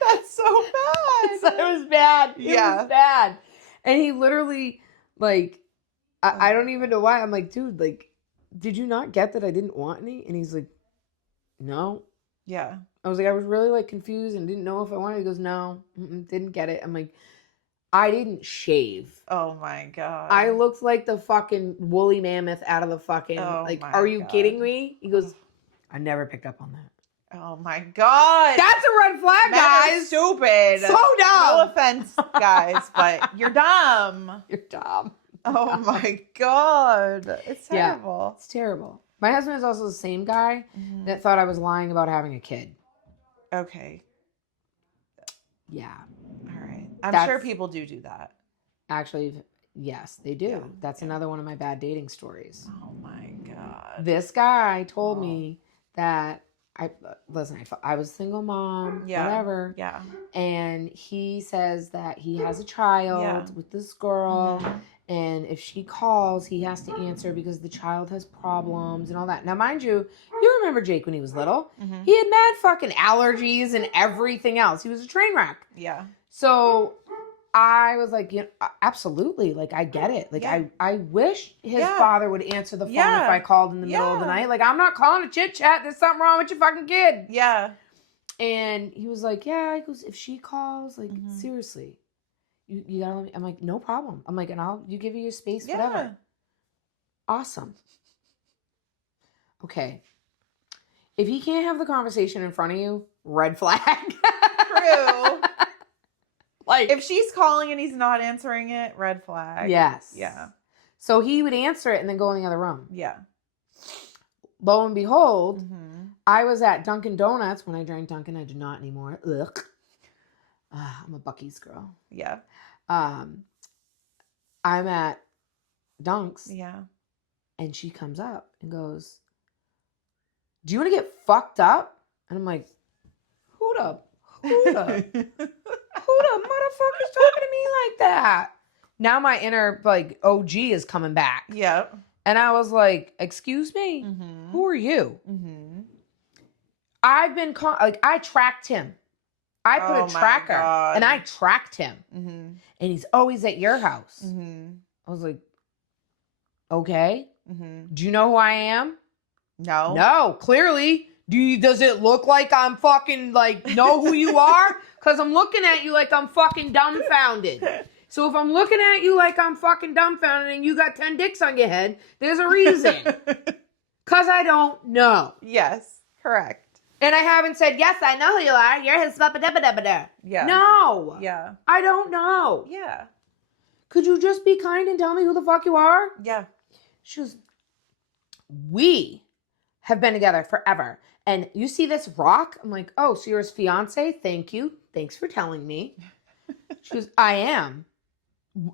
That's so bad. It was bad. It was bad. And he literally, I don't even know why. I'm like, dude, did you not get that I didn't want any? And he's like, no. Yeah. I was like, I was really confused and didn't know if I wanted. He goes, no, didn't get it. I'm like, I didn't shave. Oh my God. I looked like the fucking woolly mammoth out of the fucking, are you kidding me? He goes, I never picked up on that. Oh my God. That's a red flag, guys. Stupid. So dumb. No offense, guys, but you're dumb. You're dumb. Oh my God. It's terrible. Yeah, it's terrible. My husband is also the same guy that thought I was lying about having a kid. Okay. Yeah. All right. I'm sure people do that. Actually, yes, they do. Yeah. That's another one of my bad dating stories. Oh my God. This guy told me that I was a single mom, whatever. Yeah. And he says that he has a child with this girl. And if she calls, he has to answer because the child has problems and all that. Now, mind you, you remember Jake when he was little. He had mad fucking allergies and everything else. He was a train wreck. Yeah. So I was like, absolutely. Like, I get it. Like, Yeah. I wish his Yeah. father would answer the phone Yeah. if I called in the middle of the Yeah. night. Like, I'm not calling to chit chat. There's something wrong with your fucking kid. Yeah. And he was like, yeah. He goes, if she calls, like, Mhm. seriously, you gotta let me. I'm like, no problem. I'm like, and you give you your space, Yeah. whatever. Awesome. Okay. If he can't have the conversation in front of you, red flag. True. Like, If she's calling and he's not answering it, red flag. yes. Yeah. So he would answer it and then go in the other room. Yeah. Lo and behold, Mm-hmm. I was at Dunkin' Donuts when I drank Dunkin'. I do not anymore. Ugh. I'm a Buc-ee's girl. Yeah. I'm at Dunk's. Yeah. And she comes up and goes, do you want to get fucked up? And I'm like, who the motherfucker's talking to me like that? Now my inner, like, OG is coming back. Yep. And I was like, excuse me? Mm-hmm. Who are you? Mm-hmm. I've been, I tracked him. I put Oh a my tracker God. and I tracked him. Mm-hmm. And he's always at your house. Mm-hmm. I was like, okay. Mm-hmm. Do you know who I am? No. No, clearly. Does it look like I'm fucking, like, know who you are? Because I'm looking at you like I'm fucking dumbfounded. So if I'm looking at you like I'm fucking dumbfounded and you got 10 dicks on your head, there's a reason. Because I don't know. Yes. Correct. And I haven't said, yes, I know who you are. You're his da. Yeah. No. Yeah. I don't know. Yeah. Could you just be kind and tell me who the fuck you are? Yeah. She goes, we have been together forever. And you see this rock? I'm like, oh, so you're his fiance? Thank you. Thanks for telling me. She goes, I am.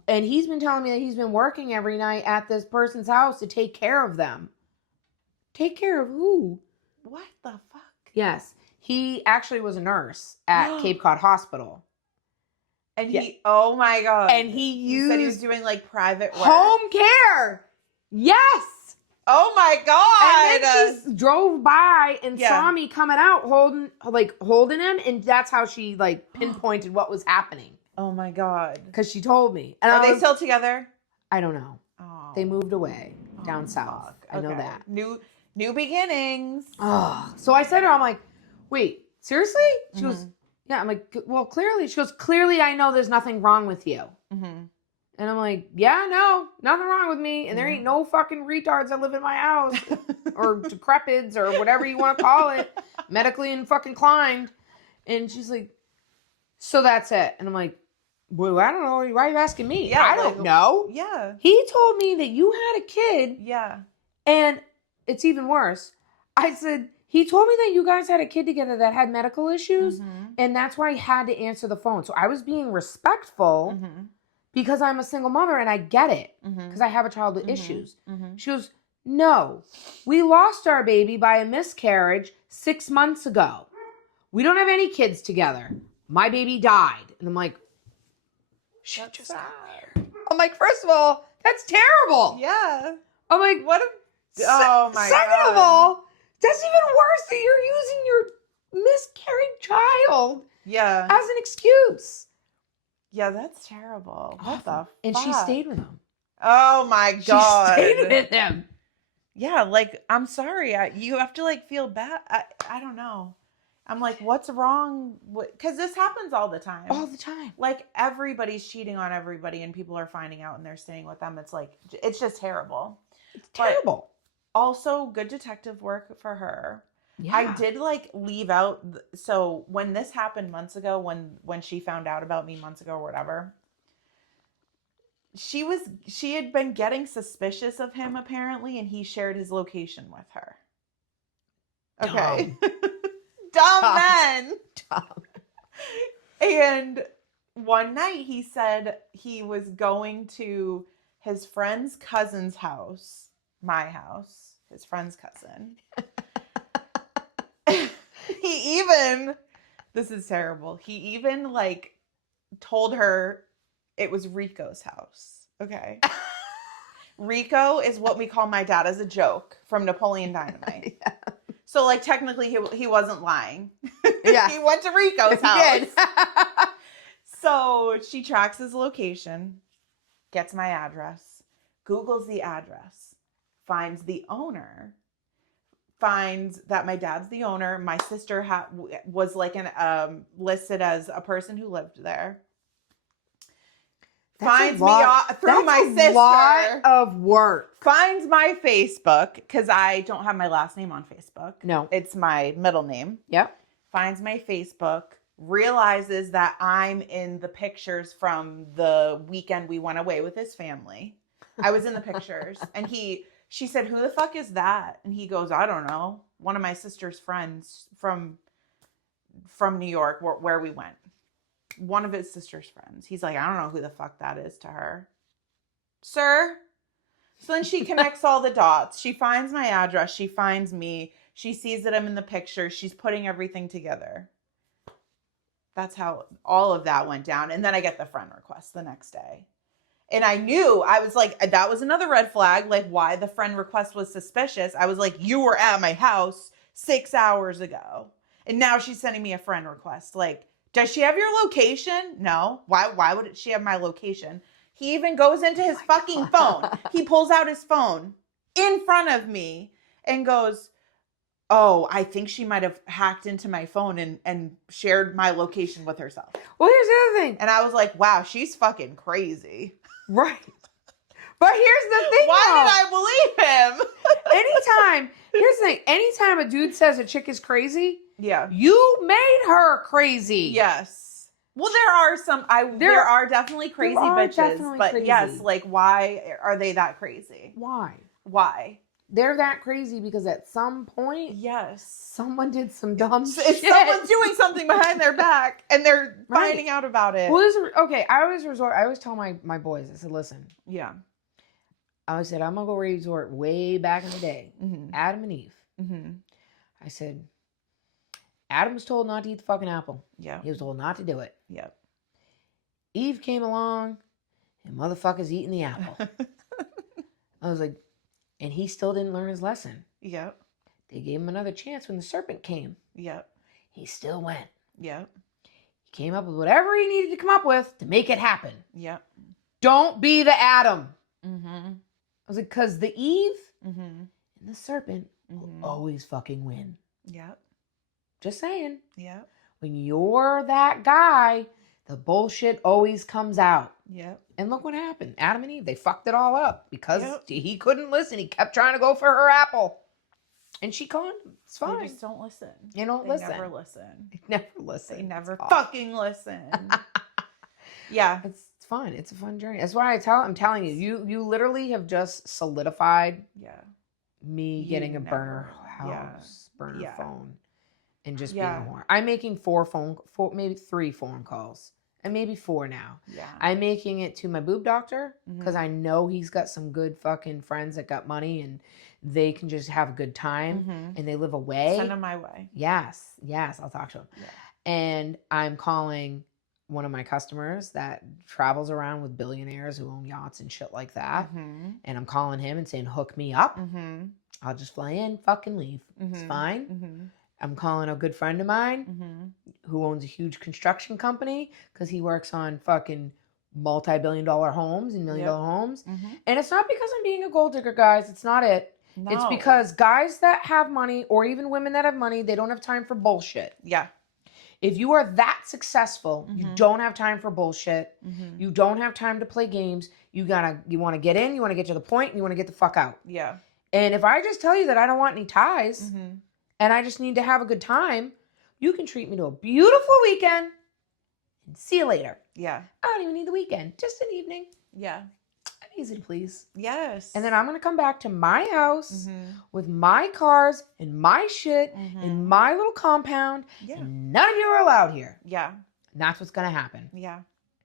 And he's been telling me that he's been working every night at this person's house to take care of them. Take care of who? What the fuck? Yes. He actually was a nurse at Cape Cod Hospital. And Yeah. oh my God. And he said he was used doing like private work. home care. Yes. Oh my God. And then she drove by and Yeah. saw me coming out holding him. And that's how she like pinpointed what was happening. Oh my God. Because she told me. And Are they still together? I don't know. Oh. They moved away down south. Fuck. I know Okay. that. New beginnings. Oh. So I said to her, I'm like, wait, seriously? She goes, Mhm. yeah. I'm like, well, clearly. She goes, clearly I know there's nothing wrong with you. Mm-hmm. And I'm like, yeah, no, nothing wrong with me. And there ain't no fucking retards that live in my house or decrepids or whatever you want to call it, medically and fucking inclined. And she's like, so that's it. And I'm like, well, I don't know. Why are you asking me? Yeah, I don't know. Yeah. He told me that you had a kid. Yeah. And it's even worse. I said, he told me that you guys had a kid together that had medical issues. Mm-hmm. And that's why I had to answer the phone. So I was being respectful. Mm-hmm. Because I'm a single mother and I get it. Mm-hmm. Because I have a child with Mhm. issues. Mm-hmm. She goes, no, we lost our baby by a miscarriage 6 months ago. We don't have any kids together. My baby died. And I'm like, shit That's just got sad. weird. I'm like, first of all, that's terrible. Yeah. I'm like, What a. Oh my God. second of all, that's even worse that you're using your miscarried child Yeah. as an excuse. Yeah, that's terrible. What the fuck? And she stayed with him. Oh my God. She stayed with him. Yeah, like, I'm sorry. You have to, like, feel bad. I don't know. I'm like, what's wrong? Because this happens all the time. All the time. Like, everybody's cheating on everybody and people are finding out and they're staying with them. It's like, it's just terrible. It's terrible. Also, good detective work for her. Yeah. I did like leave out. So when this happened months ago, when she found out about me months ago or whatever, she had been getting suspicious of him apparently, and he shared his location with her. Okay. Dumb men. Dumb. And one night he said he was going to his friend's cousin's house, my house, his friend's cousin. This is terrible. He even like told her it was Rico's house. Okay. Rico is what we call my dad as a joke from Napoleon Dynamite. Yeah. So like technically he wasn't lying. Yeah. He went to Rico's He house. did. So she tracks his location, gets my address, Googles the address, finds the owner, finds that my dad's the owner. My sister was like listed as a person who lived there. Finds me through my sister. That's a lot of work. Finds my Facebook, because I don't have my last name on Facebook. No. It's my middle name. Yep. Finds my Facebook, realizes that I'm in the pictures from the weekend we went away with his family. I was in the pictures. And she said, who the fuck is that? And he goes, I don't know. One of my sister's friends from New York where we went. One of his sister's friends. He's like, I don't know who the fuck that is to her. Sir? So then she connects all the dots. She finds my address. She finds me. She sees that I'm in the picture. She's putting everything together. That's how all of that went down. And then I get the friend request the next day. And I knew, I was like, that was another red flag, like why the friend request was suspicious. I was like, you were at my house 6 hours ago. And now she's sending me a friend request. Like, does she have your location? No. Why would she have my location? He even goes into his fucking phone. He pulls out his phone in front of me and goes, oh, I think she might have hacked into my phone and shared my location with herself. Well, here's the other thing. And I was like, wow, she's fucking crazy. Right. But here's the thing. Why did I believe him? Here's the thing. Anytime a dude says a chick is crazy, yeah, you made her crazy. Yes. Well, there are definitely crazy bitches, definitely but crazy. Yes, like why are they that crazy? Why? They're that crazy because at some point, yes, someone did some dumb shit. If someone's doing something behind their back and they're finding out about it. Well, I always tell my boys, I said, listen. Yeah. I said, I'm going to go resort way back in the day. Mm-hmm. Adam and Eve. Mm-hmm. I said, Adam was told not to eat the fucking apple. Yeah. He was told not to do it. Yep. Eve came along and motherfucker's eating the apple. I was like, and he still didn't learn his lesson. Yep. They gave him another chance when the serpent came. Yep. He still went. Yep. He came up with whatever he needed to come up with to make it happen. Yep. Don't be the Adam. Mm-hmm. I was like, because the Eve mm-hmm. and the serpent will always fucking win. Yep. Just saying. Yep. When you're that guy, the bullshit always comes out. Yep. And look what happened. Adam and Eve, they fucked it all up because he couldn't listen. He kept trying to go for her apple. And she conned him. It's fine. They just don't listen. You don't listen. They never listen. They never listen. They never fucking listen. Yeah. It's fun. It's a fun journey. That's why I'm telling you, you literally have just solidified me getting a burner house, burner phone, and just being a whore. I'm making maybe 3 phone calls. And maybe 4 now. Yeah. I'm making it to my boob doctor because I know he's got some good fucking friends that got money and they can just have a good time and they live away. Send them my way. Yes. I'll talk to him. Yeah. And I'm calling one of my customers that travels around with billionaires who own yachts and shit like that. And I'm calling him and saying, hook me up. I'll just fly in, fucking leave. It's fine. I'm calling a good friend of mine who owns a huge construction company because he works on fucking multi-billion-dollar homes and million-dollar homes. And it's not because I'm being a gold digger, guys. It's not it. No. It's because guys that have money or even women that have money, they don't have time for bullshit. Yeah. If you are that successful, you don't have time for bullshit. You don't have time to play games. You want to get in, you want to get to the point, and you want to get the fuck out. Yeah. And if I just tell you that I don't want any ties and I just need to have a good time, you can treat me to a beautiful weekend and see you later. Yeah. I don't even need the weekend, just an evening. Yeah. I'm easy to please. Yes. And then I'm going to come back to my house with my cars and my shit in my little compound. Yeah. And none of you are allowed here. Yeah. And that's what's going to happen. Yeah.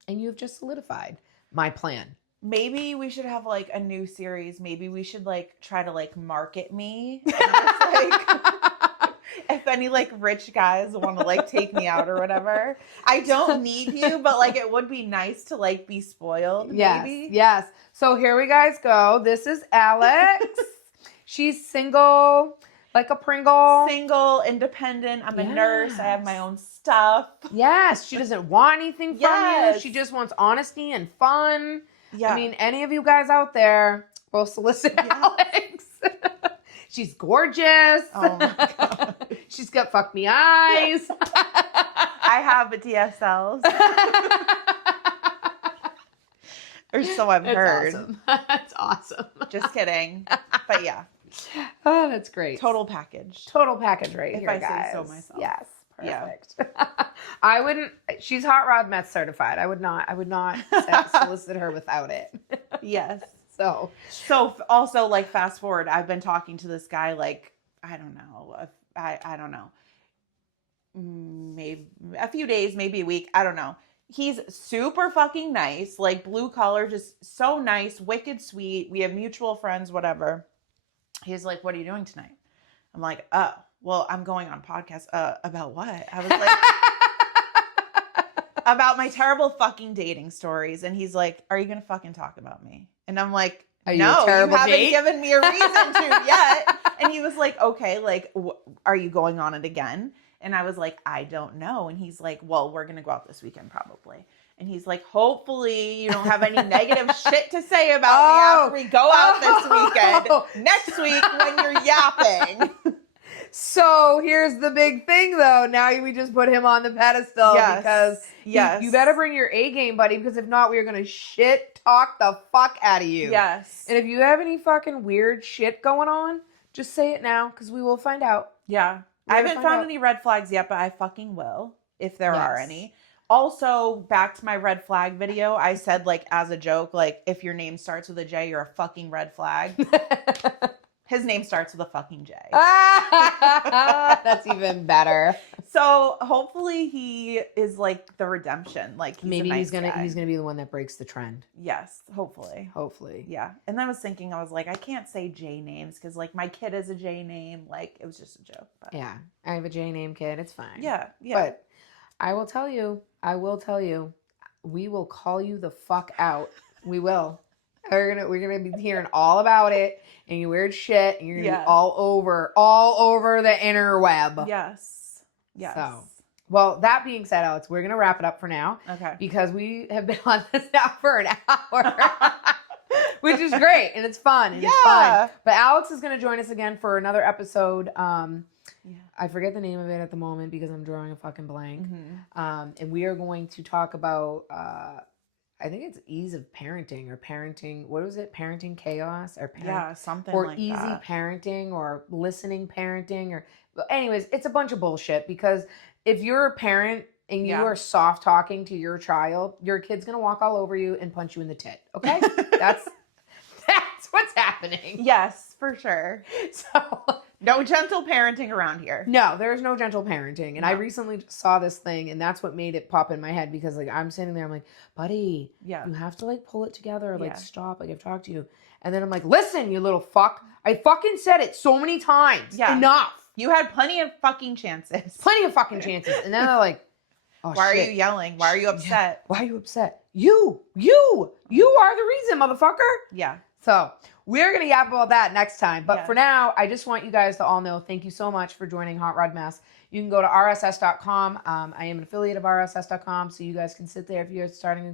And you've just solidified my plan. Maybe we should have like a new series. Maybe we should like try to like market me. And just, like, if any like rich guys want to like take me out or whatever. I don't need you, but like it would be nice to like be spoiled. Maybe. Yes. So here we guys go. This is Alex. She's single. Like a Pringle. Single, independent. I'm a nurse. I have my own stuff. Yes. She doesn't want anything from you. She just wants honesty and fun. Yeah. I mean, any of you guys out there will solicit Alex. She's gorgeous. Oh my God. She's got fuck me eyes. I have DSLs. Or so I've heard. Awesome. That's awesome. Just kidding. But yeah. Oh, that's great. Total package. Total package right if here, I guys. say so myself. Yes. Perfect. Yeah. I wouldn't. She's hot rod meth certified. I would not solicit her without it. Yes. So also, like, fast forward, I've been talking to this guy, like, I don't know. I don't know. Maybe a few days, maybe a week. I don't know. He's super fucking nice, like blue collar, just so nice, wicked sweet. We have mutual friends, whatever. He's like, "What are you doing tonight?" I'm like, "Oh, well, I'm going on a podcast." About what? I was like, about my terrible fucking dating stories. And he's like, "Are you gonna fucking talk about me?" And I'm like, "No, you haven't given me a reason to yet." And he was like, "Okay, like, are you going on it again?" And I was like, "I don't know." And he's like, "Well, we're going to go out this weekend probably." And he's like, "Hopefully you don't have any negative shit to say about me after we go out this weekend. Next week when you're yapping." So here's the big thing, though. Now we just put him on the pedestal because you better bring your A game, buddy, because if not, we are going to shit talk the fuck out of you. Yes. And if you have any fucking weird shit going on, just say it now because we will find out. Yeah. I haven't found any red flags yet, but I fucking will if there are any. Also, back to my red flag video, I said, like, as a joke, like, if your name starts with a J, you're a fucking red flag. His name starts with a fucking J. That's even better. So hopefully he is like the redemption. Like maybe he's gonna be the one that breaks the trend. Yes, hopefully. Yeah. And then I was thinking, I was like, I can't say J names because like my kid is a J name. Like it was just a joke. But. Yeah, I have a J name kid. It's fine. Yeah. But I will tell you, we will call you the fuck out. We will. We're gonna be hearing all about it and your weird shit, and you're gonna be all over the interweb. Yes. So, well, that being said, Alex, we're gonna wrap it up for now. Okay. Because we have been on this now for an hour, which is great and it's fun. And it's fun. But Alex is gonna join us again for another episode. I forget the name of it at the moment because I'm drawing a fucking blank. Mm-hmm. And we are going to talk about. I think it's ease of parenting or parenting. What was it? Parenting chaos or something or like easy that. Parenting or listening parenting or. Anyways, it's a bunch of bullshit because if you're a parent and you are soft talking to your child, your kid's gonna walk all over you and punch you in the tit. Okay, that's what's happening. Yes, for sure. So no gentle parenting around here. No, there's no gentle parenting. And I recently saw this thing and that's what made it pop in my head because like I'm sitting there, I'm like, buddy, you have to like pull it together, like stop, like I've talked to you. And then I'm like, listen, you little fuck. I fucking said it so many times. Yeah. Enough. You had plenty of fucking chances. Plenty of fucking chances. And then they're like, oh, why are you yelling? Why are you upset? Yeah. Why are you upset? You are the reason, motherfucker. Yeah. So we're going to yap about that next time. But for now, I just want you guys to all know, thank you so much for joining Hot Rod Mess. You can go to rss.com. I am an affiliate of rss.com. So you guys can sit there if you're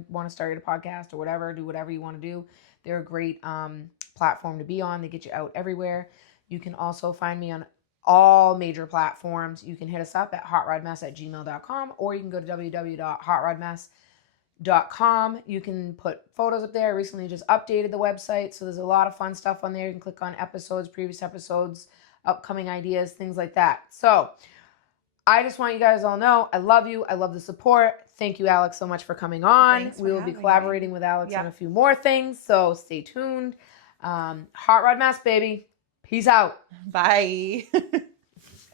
want to start a podcast or whatever, do whatever you want to do. They're a great platform to be on. They get you out everywhere. You can also find me on all major platforms. You can hit us up at hotrodmess@gmail.com or you can go to www.hotrodmess.com. You can put photos up there. I recently just updated the website, so there's a lot of fun stuff on there. You can click on episodes, previous episodes, upcoming ideas, things like that. So I just want you guys all know I love you. I love the support. Thank you, Alex, so much for coming on. We will be collaborating with Alex on a few more things, so stay tuned. Hot Rod Mess, baby. Peace out. Bye.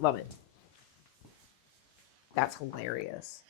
Love it. That's hilarious.